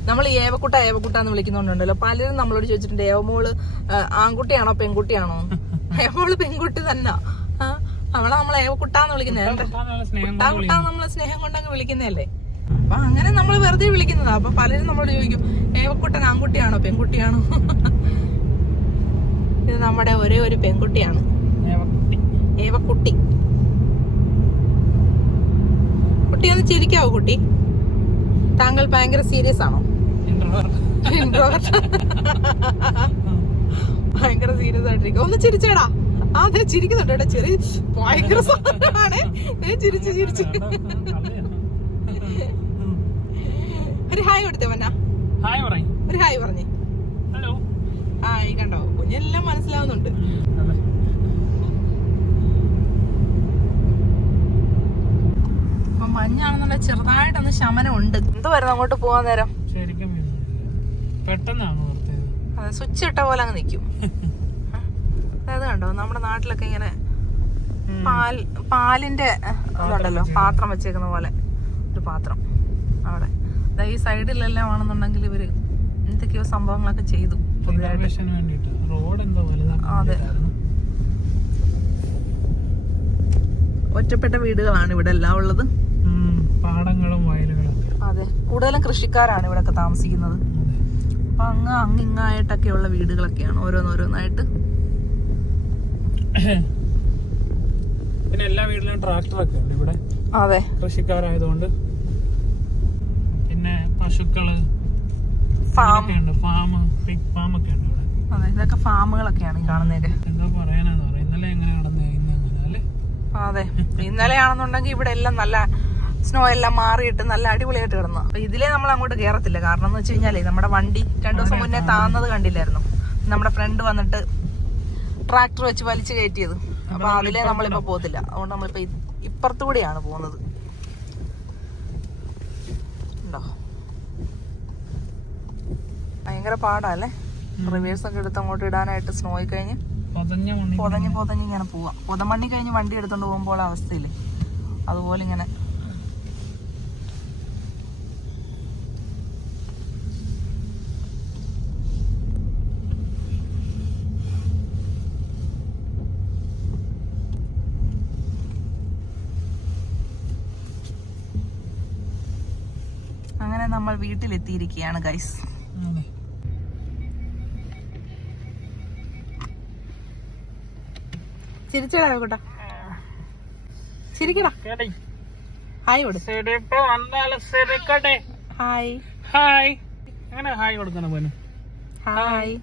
നമ്മൾ ഏവക്കുട്ട ഏവക്കുട്ടാന്ന് വിളിക്കുന്നോണ്ടല്ലോ പലരും നമ്മളോട് ചോദിച്ചിട്ടുണ്ട് ഏവമോള് ആൺകുട്ടിയാണോ പെൺകുട്ടിയാണോ? ഏവമോള് പെൺകുട്ടി തന്നെ. അവളെ നമ്മൾ ഏവക്കുട്ടാന്ന് വിളിക്കുന്നത്. കുട്ടാ നമ്മളെ സ്നേഹം കൊണ്ടങ്ങ് വിളിക്കുന്നതല്ലേ. അപ്പൊ അങ്ങനെ നമ്മൾ വെറുതെ വിളിക്കുന്നതാ. അപ്പൊ പലരും നമ്മളോട് ചോദിക്കും ഏവക്കുട്ടൻ ആൺകുട്ടിയാണോ പെൺകുട്ടിയാണോ? ഇത് നമ്മുടെ ഒരേ ഒരു പെൺകുട്ടിയാണ്, ഏവക്കുട്ടി. കുട്ടി ഒന്ന് ചിരിക്കാവോ കുട്ടി? താങ്കൾ ഭയങ്കര സീരിയസ് ആണോ? ഭയങ്കര സീരിയസ് ആയിട്ടിരിക്കും. ഒന്ന് ചിരിച്ചേടാ. അതെ ചിരിക്കുന്നുണ്ട് കേട്ടോ. ചെറിയ ഭയങ്കര സാധനമാണ്. ചിരിച്ച് ചിരിച്ച് ഒരു ഹായ് കൊടുത്തേ മന്ന. ഒരു ഹായ് പറഞ്ഞേ. ഹായ്. കണ്ടോ കുഞ്ഞെല്ലാം മനസ്സിലാവുന്നുണ്ട്. അപ്പൊ മഞ്ഞാണെന്നുള്ള ചെറുതായിട്ടൊന്ന് ശമനം ഉണ്ട്. എന്തുവായിരുന്നു അങ്ങോട്ട് പോവാൻ നേരം? അതെ, സ്വിച്ച് ഇട്ട പോലെ അങ്ങ് നിക്കും. അതായത് കണ്ടോ നമ്മുടെ നാട്ടിലൊക്കെ ഇങ്ങനെ പാലിന്റെ ഇതുണ്ടല്ലോ, പാത്രം വെച്ചേക്കുന്ന പോലെ ഒരു പാത്രം അവിടെ. ഈ സൈഡിലെല്ലാം ആണെന്നുണ്ടെങ്കിൽ ഇവര് എന്തൊക്കെയോ സംഭവങ്ങളൊക്കെ ചെയ്തു പുതിയതായിട്ട്. അതെ, ഒറ്റപ്പെട്ട വീടുകളാണ് ഇവിടെ എല്ലാം ഉള്ളത്. പാടങ്ങളും വയലുകളും. അതെ, കൂടുതലും കൃഷിക്കാരാണ് ഇവിടെയൊക്കെ താമസിക്കുന്നത്. അപ്പൊ അങ്ങിങ്ങായിട്ടൊക്കെയുള്ള വീടുകളൊക്കെയാണ് ഓരോന്നോരോന്നായിട്ട്. പിന്നെ എല്ലാ വീട്ടിലും ട്രാക്ടറൊക്കെ ഉണ്ട് ഇവിടെ. അതെ, കൃഷിക്കാരായതുകൊണ്ട്. പിന്നെ പശുക്കള്, ഫാം, പിഗ് ഫാം ഒക്കെ ഉണ്ട് ഇവിടെ. അതെ, ഇതൊക്കെ ഫാമുകളൊക്കെയാണ് ഈ കാണുന്നതൊക്കെ. എന്താ പറയാനാന്ന് പറയാം. ഇന്നലെ എങ്ങനെ നടന്നേ ഇന്ന് അങ്ങനെ അല്ലേ? അതെ, ഇന്നലെയാണെന്നുണ്ടെങ്കിൽ ഇവിടെ എല്ലാം നല്ല സ്നോ എല്ലാം മാറിയിട്ട് നല്ല അടിപൊളിയായിട്ട് കിടന്നു. അപ്പൊ ഇതിലേ നമ്മൾ അങ്ങോട്ട് കയറത്തില്ല. കാരണം എന്ന് വെച്ച് കഴിഞ്ഞാലേ നമ്മുടെ വണ്ടി 2 ദിവസം മുന്നേ താന്നത് കണ്ടില്ലായിരുന്നു. നമ്മുടെ ഫ്രണ്ട് വന്നിട്ട് ട്രാക്ടർ വെച്ച് വലിച്ചു കയറ്റിയത്. അപ്പൊ അതിലേ നമ്മളിപ്പോ പോകത്തില്ല. അതുകൊണ്ട് നമ്മളിപ്പോ ഇപ്പുറത്തുകൂടിയാണ് പോകുന്നത്. ഉണ്ടോ, ഭയങ്കര പാടല്ലേ റിവേഴ്സ് ഒക്കെ എടുത്ത് അങ്ങോട്ട് ഇടാനായിട്ട്. സ്നോയി കഴിഞ്ഞ് പൊതഞ്ഞ് ഇങ്ങനെ പോവാം. പൊതമണ്ണി കഴിഞ്ഞ് വണ്ടി എടുത്തോണ്ട് പോകുമ്പോൾ അവസ്ഥയില്ലേ അതുപോലെ ഇങ്ങനെ. അങ്ങനെ നമ്മൾ വീട്ടിലെത്തിയിരിക്കുകയാണ് ഗൈസ്. ചിരിച്ചടാ കേട്ടാ, ചിരിക്കടാ. ഹായ് കൊടു. Hi hi. അങ്ങനെ ഹായ് കൊടുക്കണം പോലും. ഹായ്.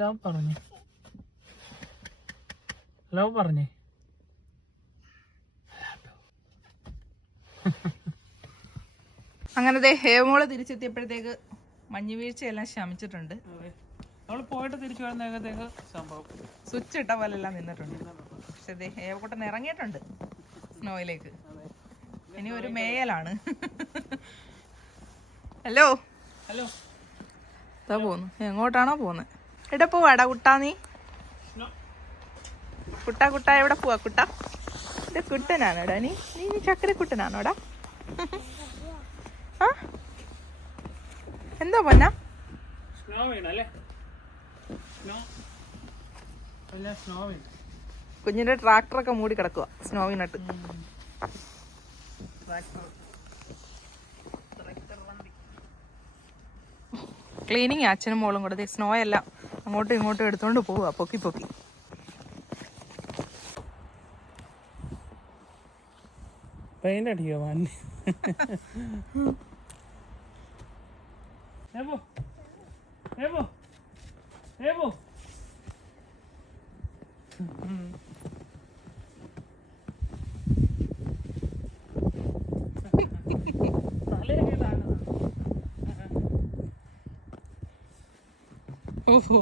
ലവ് പറഞ്ഞേ, ലവ് പറഞ്ഞേ. അങ്ങനത്തെ ഹേമോള് തിരിച്ചെത്തിയപ്പോഴത്തേക്ക് മഞ്ഞുവീഴ്ചയെല്ലാം ശമിച്ചിട്ടുണ്ട്. അവള് പോയിട്ട് തിരിച്ചു വരുന്നേക്കത്തേക്ക് സംഭവം സ്വിച്ച് ഇട്ട പോലെ എല്ലാം നിന്നിട്ടുണ്ട്. പക്ഷെ ഹേമക്കുട്ടൻ ഇറങ്ങിയിട്ടുണ്ട് സ്നോയിലേക്ക്. ഇനി ഒരു മേയലാണ്. ഹലോ ഹലോ, ഇതാ പോന്നു. എങ്ങോട്ടാണോ പോന്നെ? എവിടെ പോവാടാ കുട്ടാ? നീ കുട്ടാ എവിടെ പോവാ കുട്ടാ? ഇത് കുട്ടനാണോടാ? നീ ചക്കര കുട്ടനാണോടാ? ആ എന്താ പൊന്നാ? സ്നോ വീണല്ലേ? സ്നോ വീണ. കുഞ്ഞിന്റെ ട്രാക്ടറൊക്കെ മൂടി കിടക്കുക സ്നോവിനട്ട്. ക്ലീനിങ് അച്ഛനും മോളും കൂടെ സ്നോ എല്ലാം അങ്ങോട്ടും ഇങ്ങോട്ടും എടുത്തോണ്ട് പോവുക പൊക്കി പൊക്കി. പെയിന്റ് അടിക്കോ വണ്ടി ഓഹോ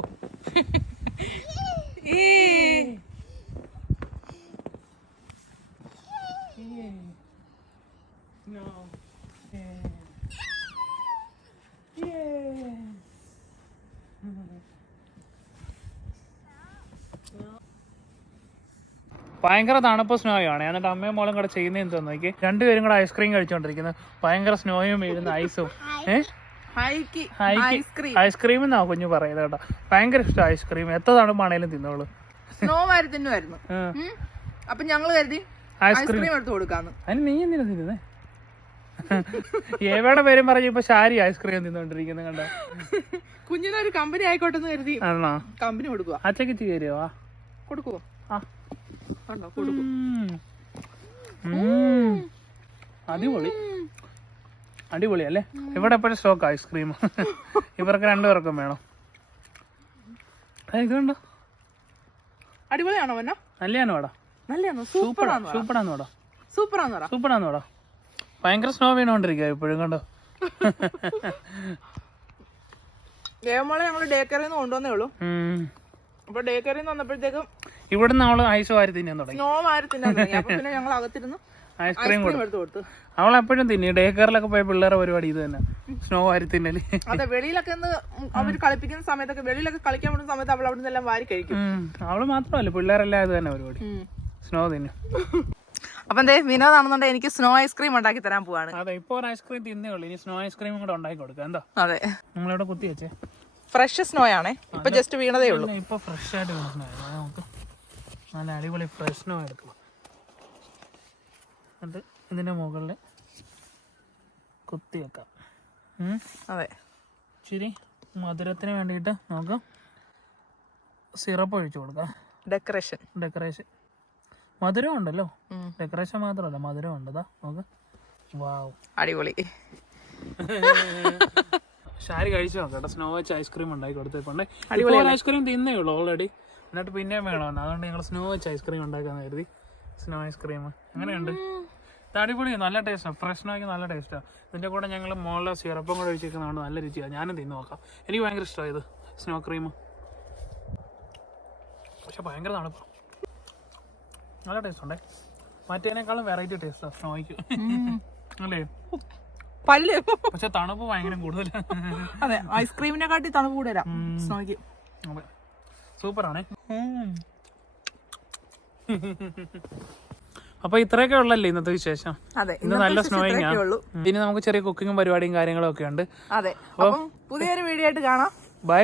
No. Yeah. ഭയങ്കര തണുപ്പ് സ്നോയാണ്. എന്നിട്ട് അമ്മയും മോളും കൂടെ ചെയ്യുന്ന എന്തോന്ന് നോക്കി, രണ്ടുപേരും കൂടെ ഐസ്ക്രീം കഴിച്ചോണ്ടിരിക്കുന്നത്. ഭയങ്കര സ്നോയും വീഴുന്ന ഐസും. ഐസ്ക്രീം എന്നാ കുഞ്ഞു പറയുന്നത് കേട്ടോ. ഭയങ്കര ഇഷ്ടം ഐസ്ക്രീം. എത്ര തണുപ്പാണേലും തിന്നോളൂ. സ്നോ വാരി തിന്നുമായിരുന്നു. അപ്പൊ ഞങ്ങള് കരുതി ഐസ്ക്രീം എടുത്ത് കൊടുക്കാന്ന്. അതിന് നീ എന്തിനാ തിന്നുന്നേ? ഏവയുടെ പേരും പറഞ്ഞു ഇപ്പൊ ഷാരി ഐസ്ക്രീം തിന്നോണ്ടിരിക്കുന്നത് കണ്ടോ. കുഞ്ഞിനൊരു കമ്പനി ആയിക്കോട്ടെ എന്ന് കരുതി ആണോ കമ്പനി കൊടുക്കുക. അച്ഛക്ക് ചേരുവാ കൊടുക്കുവോ? അടിപൊളി അടിപൊളി അല്ലേ. ഇവിടെ എപ്പോഴും സ്റ്റോക്ക് ഐസ്ക്രീം. ഇവർക്ക് രണ്ടുപേർക്കും വേണം. ഇതുണ്ടോ അടിപൊളിയാണോ? നല്ലയാണോ വാടാ? നല്ലയാണോ? സൂപ്പറാന്ന് വാടാ. സൂപ്പറാന്ന് വാടാ. ഭയങ്കര സ്നോ വീണോണ്ടിരിക്കുക ഇപ്പോഴും കണ്ടോ. ദേവമോളെ ഞങ്ങള് ഡേക്കറിൽ നിന്ന് കൊണ്ടുവന്നേ ഉള്ളൂ. അപ്പൊ ഡേക്കറിൽ നിന്ന് വന്നപ്പോഴത്തേക്കും ഇവിടെ നമ്മള് ഐസ് വാരി തിന്നാൻ തുടങ്ങി. സ്നോ വാരി തിന്നാൻ തുടങ്ങി. അപ്പൊ പിന്നെ ഞങ്ങൾ അകത്തിരുന്ന് ഐസ്ക്രീം എടുത്ത് കൊടുത്തു. അവളെപ്പോഴും തിന്നി. ഡേക്കറിലൊക്കെ പോയ പിള്ളേരെ പരിപാടി ഇത് തന്നെ, സ്നോ വാരി തിന്നല്. അതെ, വെളിയിലൊക്കെ അവര് കളിപ്പിക്കുന്ന സമയത്തൊക്കെ, വെളിയിലൊക്കെ കളിക്കാൻ പറ്റുന്ന സമയത്ത് അവൾ അവിടെ നിന്നെല്ലാം വാരി കഴിക്കും. അവള് മാത്രമല്ല പിള്ളേരെല്ലാം ഇത് തന്നെ പരിപാടി, സ്നോ തിന്നും. അപ്പൊ എന്തേ വിനോദാണെന്നുണ്ടെങ്കിൽ എനിക്ക് സ്നോ ഐസ്ക്രീം ഉണ്ടാക്കി തരാൻ പോവാണ്. അതെ, ഇപ്പൊ ഒരു ഐസ്ക്രീം തിന്നേ ഉള്ളൂ. ഇനി സ്നോ ഐസ്ക്രീം കൂടെ ഉണ്ടാക്കി കൊടുക്കാം. എന്താ? അതെ, നമ്മളിവിടെ കുത്തി വെച്ചേ ഫ്രഷ് സ്നോ ആണേ. ഇപ്പൊ ജസ്റ്റ് വീണതേ ഉള്ളൂ. ഇപ്പൊ ഫ്രഷ് ആയിട്ട് വീണ സ്നോ. നമുക്ക് നല്ല അടിപൊളി ഫ്രഷ് സ്നോ എടുക്കണം. എന്നിട്ട് ഇതിന്റെ മുകളിൽ കുത്തി വെക്കാം. അതെ, ഇച്ചിരി മധുരത്തിന് വേണ്ടിയിട്ട് നമുക്ക് സിറപ്പ് ഒഴിച്ചു കൊടുക്കാം. ഡെക്കറേഷൻ മധുരം ഉണ്ടല്ലോ, ഡെക്കറേഷൻ മാത്രമല്ല മധുരം ഉണ്ട്. നോക്ക്, വാവ്, അടിപൊളി. ഷാരി കഴിച്ചു നോക്കട്ടെ. സ്നോ വെച്ച് ഐസ്ക്രീം ഉണ്ടാക്കി കൊടുത്തിട്ടുണ്ട്. ഐസ്ക്രീം തിന്നേ ഉള്ളൂ ഓൾറെഡി. എന്നിട്ട് പിന്നെയും വേണമെന്ന്, അതുകൊണ്ട് ഞങ്ങൾ സ്നോ വെച്ച് ഐസ്ക്രീം ഉണ്ടാക്കാന്ന് കരുതി. സ്നോ ഐസ്ക്രീം എങ്ങനെയുണ്ട്? അടിപൊളി, നല്ല ടേസ്റ്റാണ്. ഫ്രഷ് സ്നോയ്ക്ക് നല്ല ടേസ്റ്റാണ്. ഇതിൻ്റെ കൂടെ ഞങ്ങൾ മുകളിലെ സിറപ്പും കൂടെ ഒഴിച്ചിരിക്കുന്നതുകൊണ്ട് നല്ല രുചിയാണ്. ഞാനും തിന്ന് നോക്കാം. എനിക്ക് ഭയങ്കര ഇഷ്ടമാണ് ഇത് സ്നോ ക്രീം. പക്ഷെ ഭയങ്കര തണുപ്പ്, നല്ല ടേസ്റ്റ് ഉണ്ടേ. മറ്റേനേക്കാളും വെറൈറ്റി ടേസ്റ്റാണ് സ്നോയ്ക്ക് അല്ലേ. പല്ല് പക്ഷെ തണുപ്പ് ഭയങ്കര കൂടുതലാണ്. അതെ, ഐസ്ക്രീമിനെ കാട്ടി തണുപ്പ് കൂടുതലാ സ്നോയ്ക്ക്. അതെ, സൂപ്പറാണേ. അപ്പൊ ഇത്രയൊക്കെ ഉള്ളല്ലേ ഇന്നത്തെ വിശേഷം. ഇന്ന് നല്ല സ്നോയിങ് ആണ്. ഇനി നമുക്ക് ചെറിയ കുക്കിങ്ങും പരിപാടിയും കാര്യങ്ങളും ഒക്കെ ഉണ്ട്. അതെ, അപ്പം പുതിയൊരു വീഡിയോ ആയിട്ട് കാണാം. ബൈ.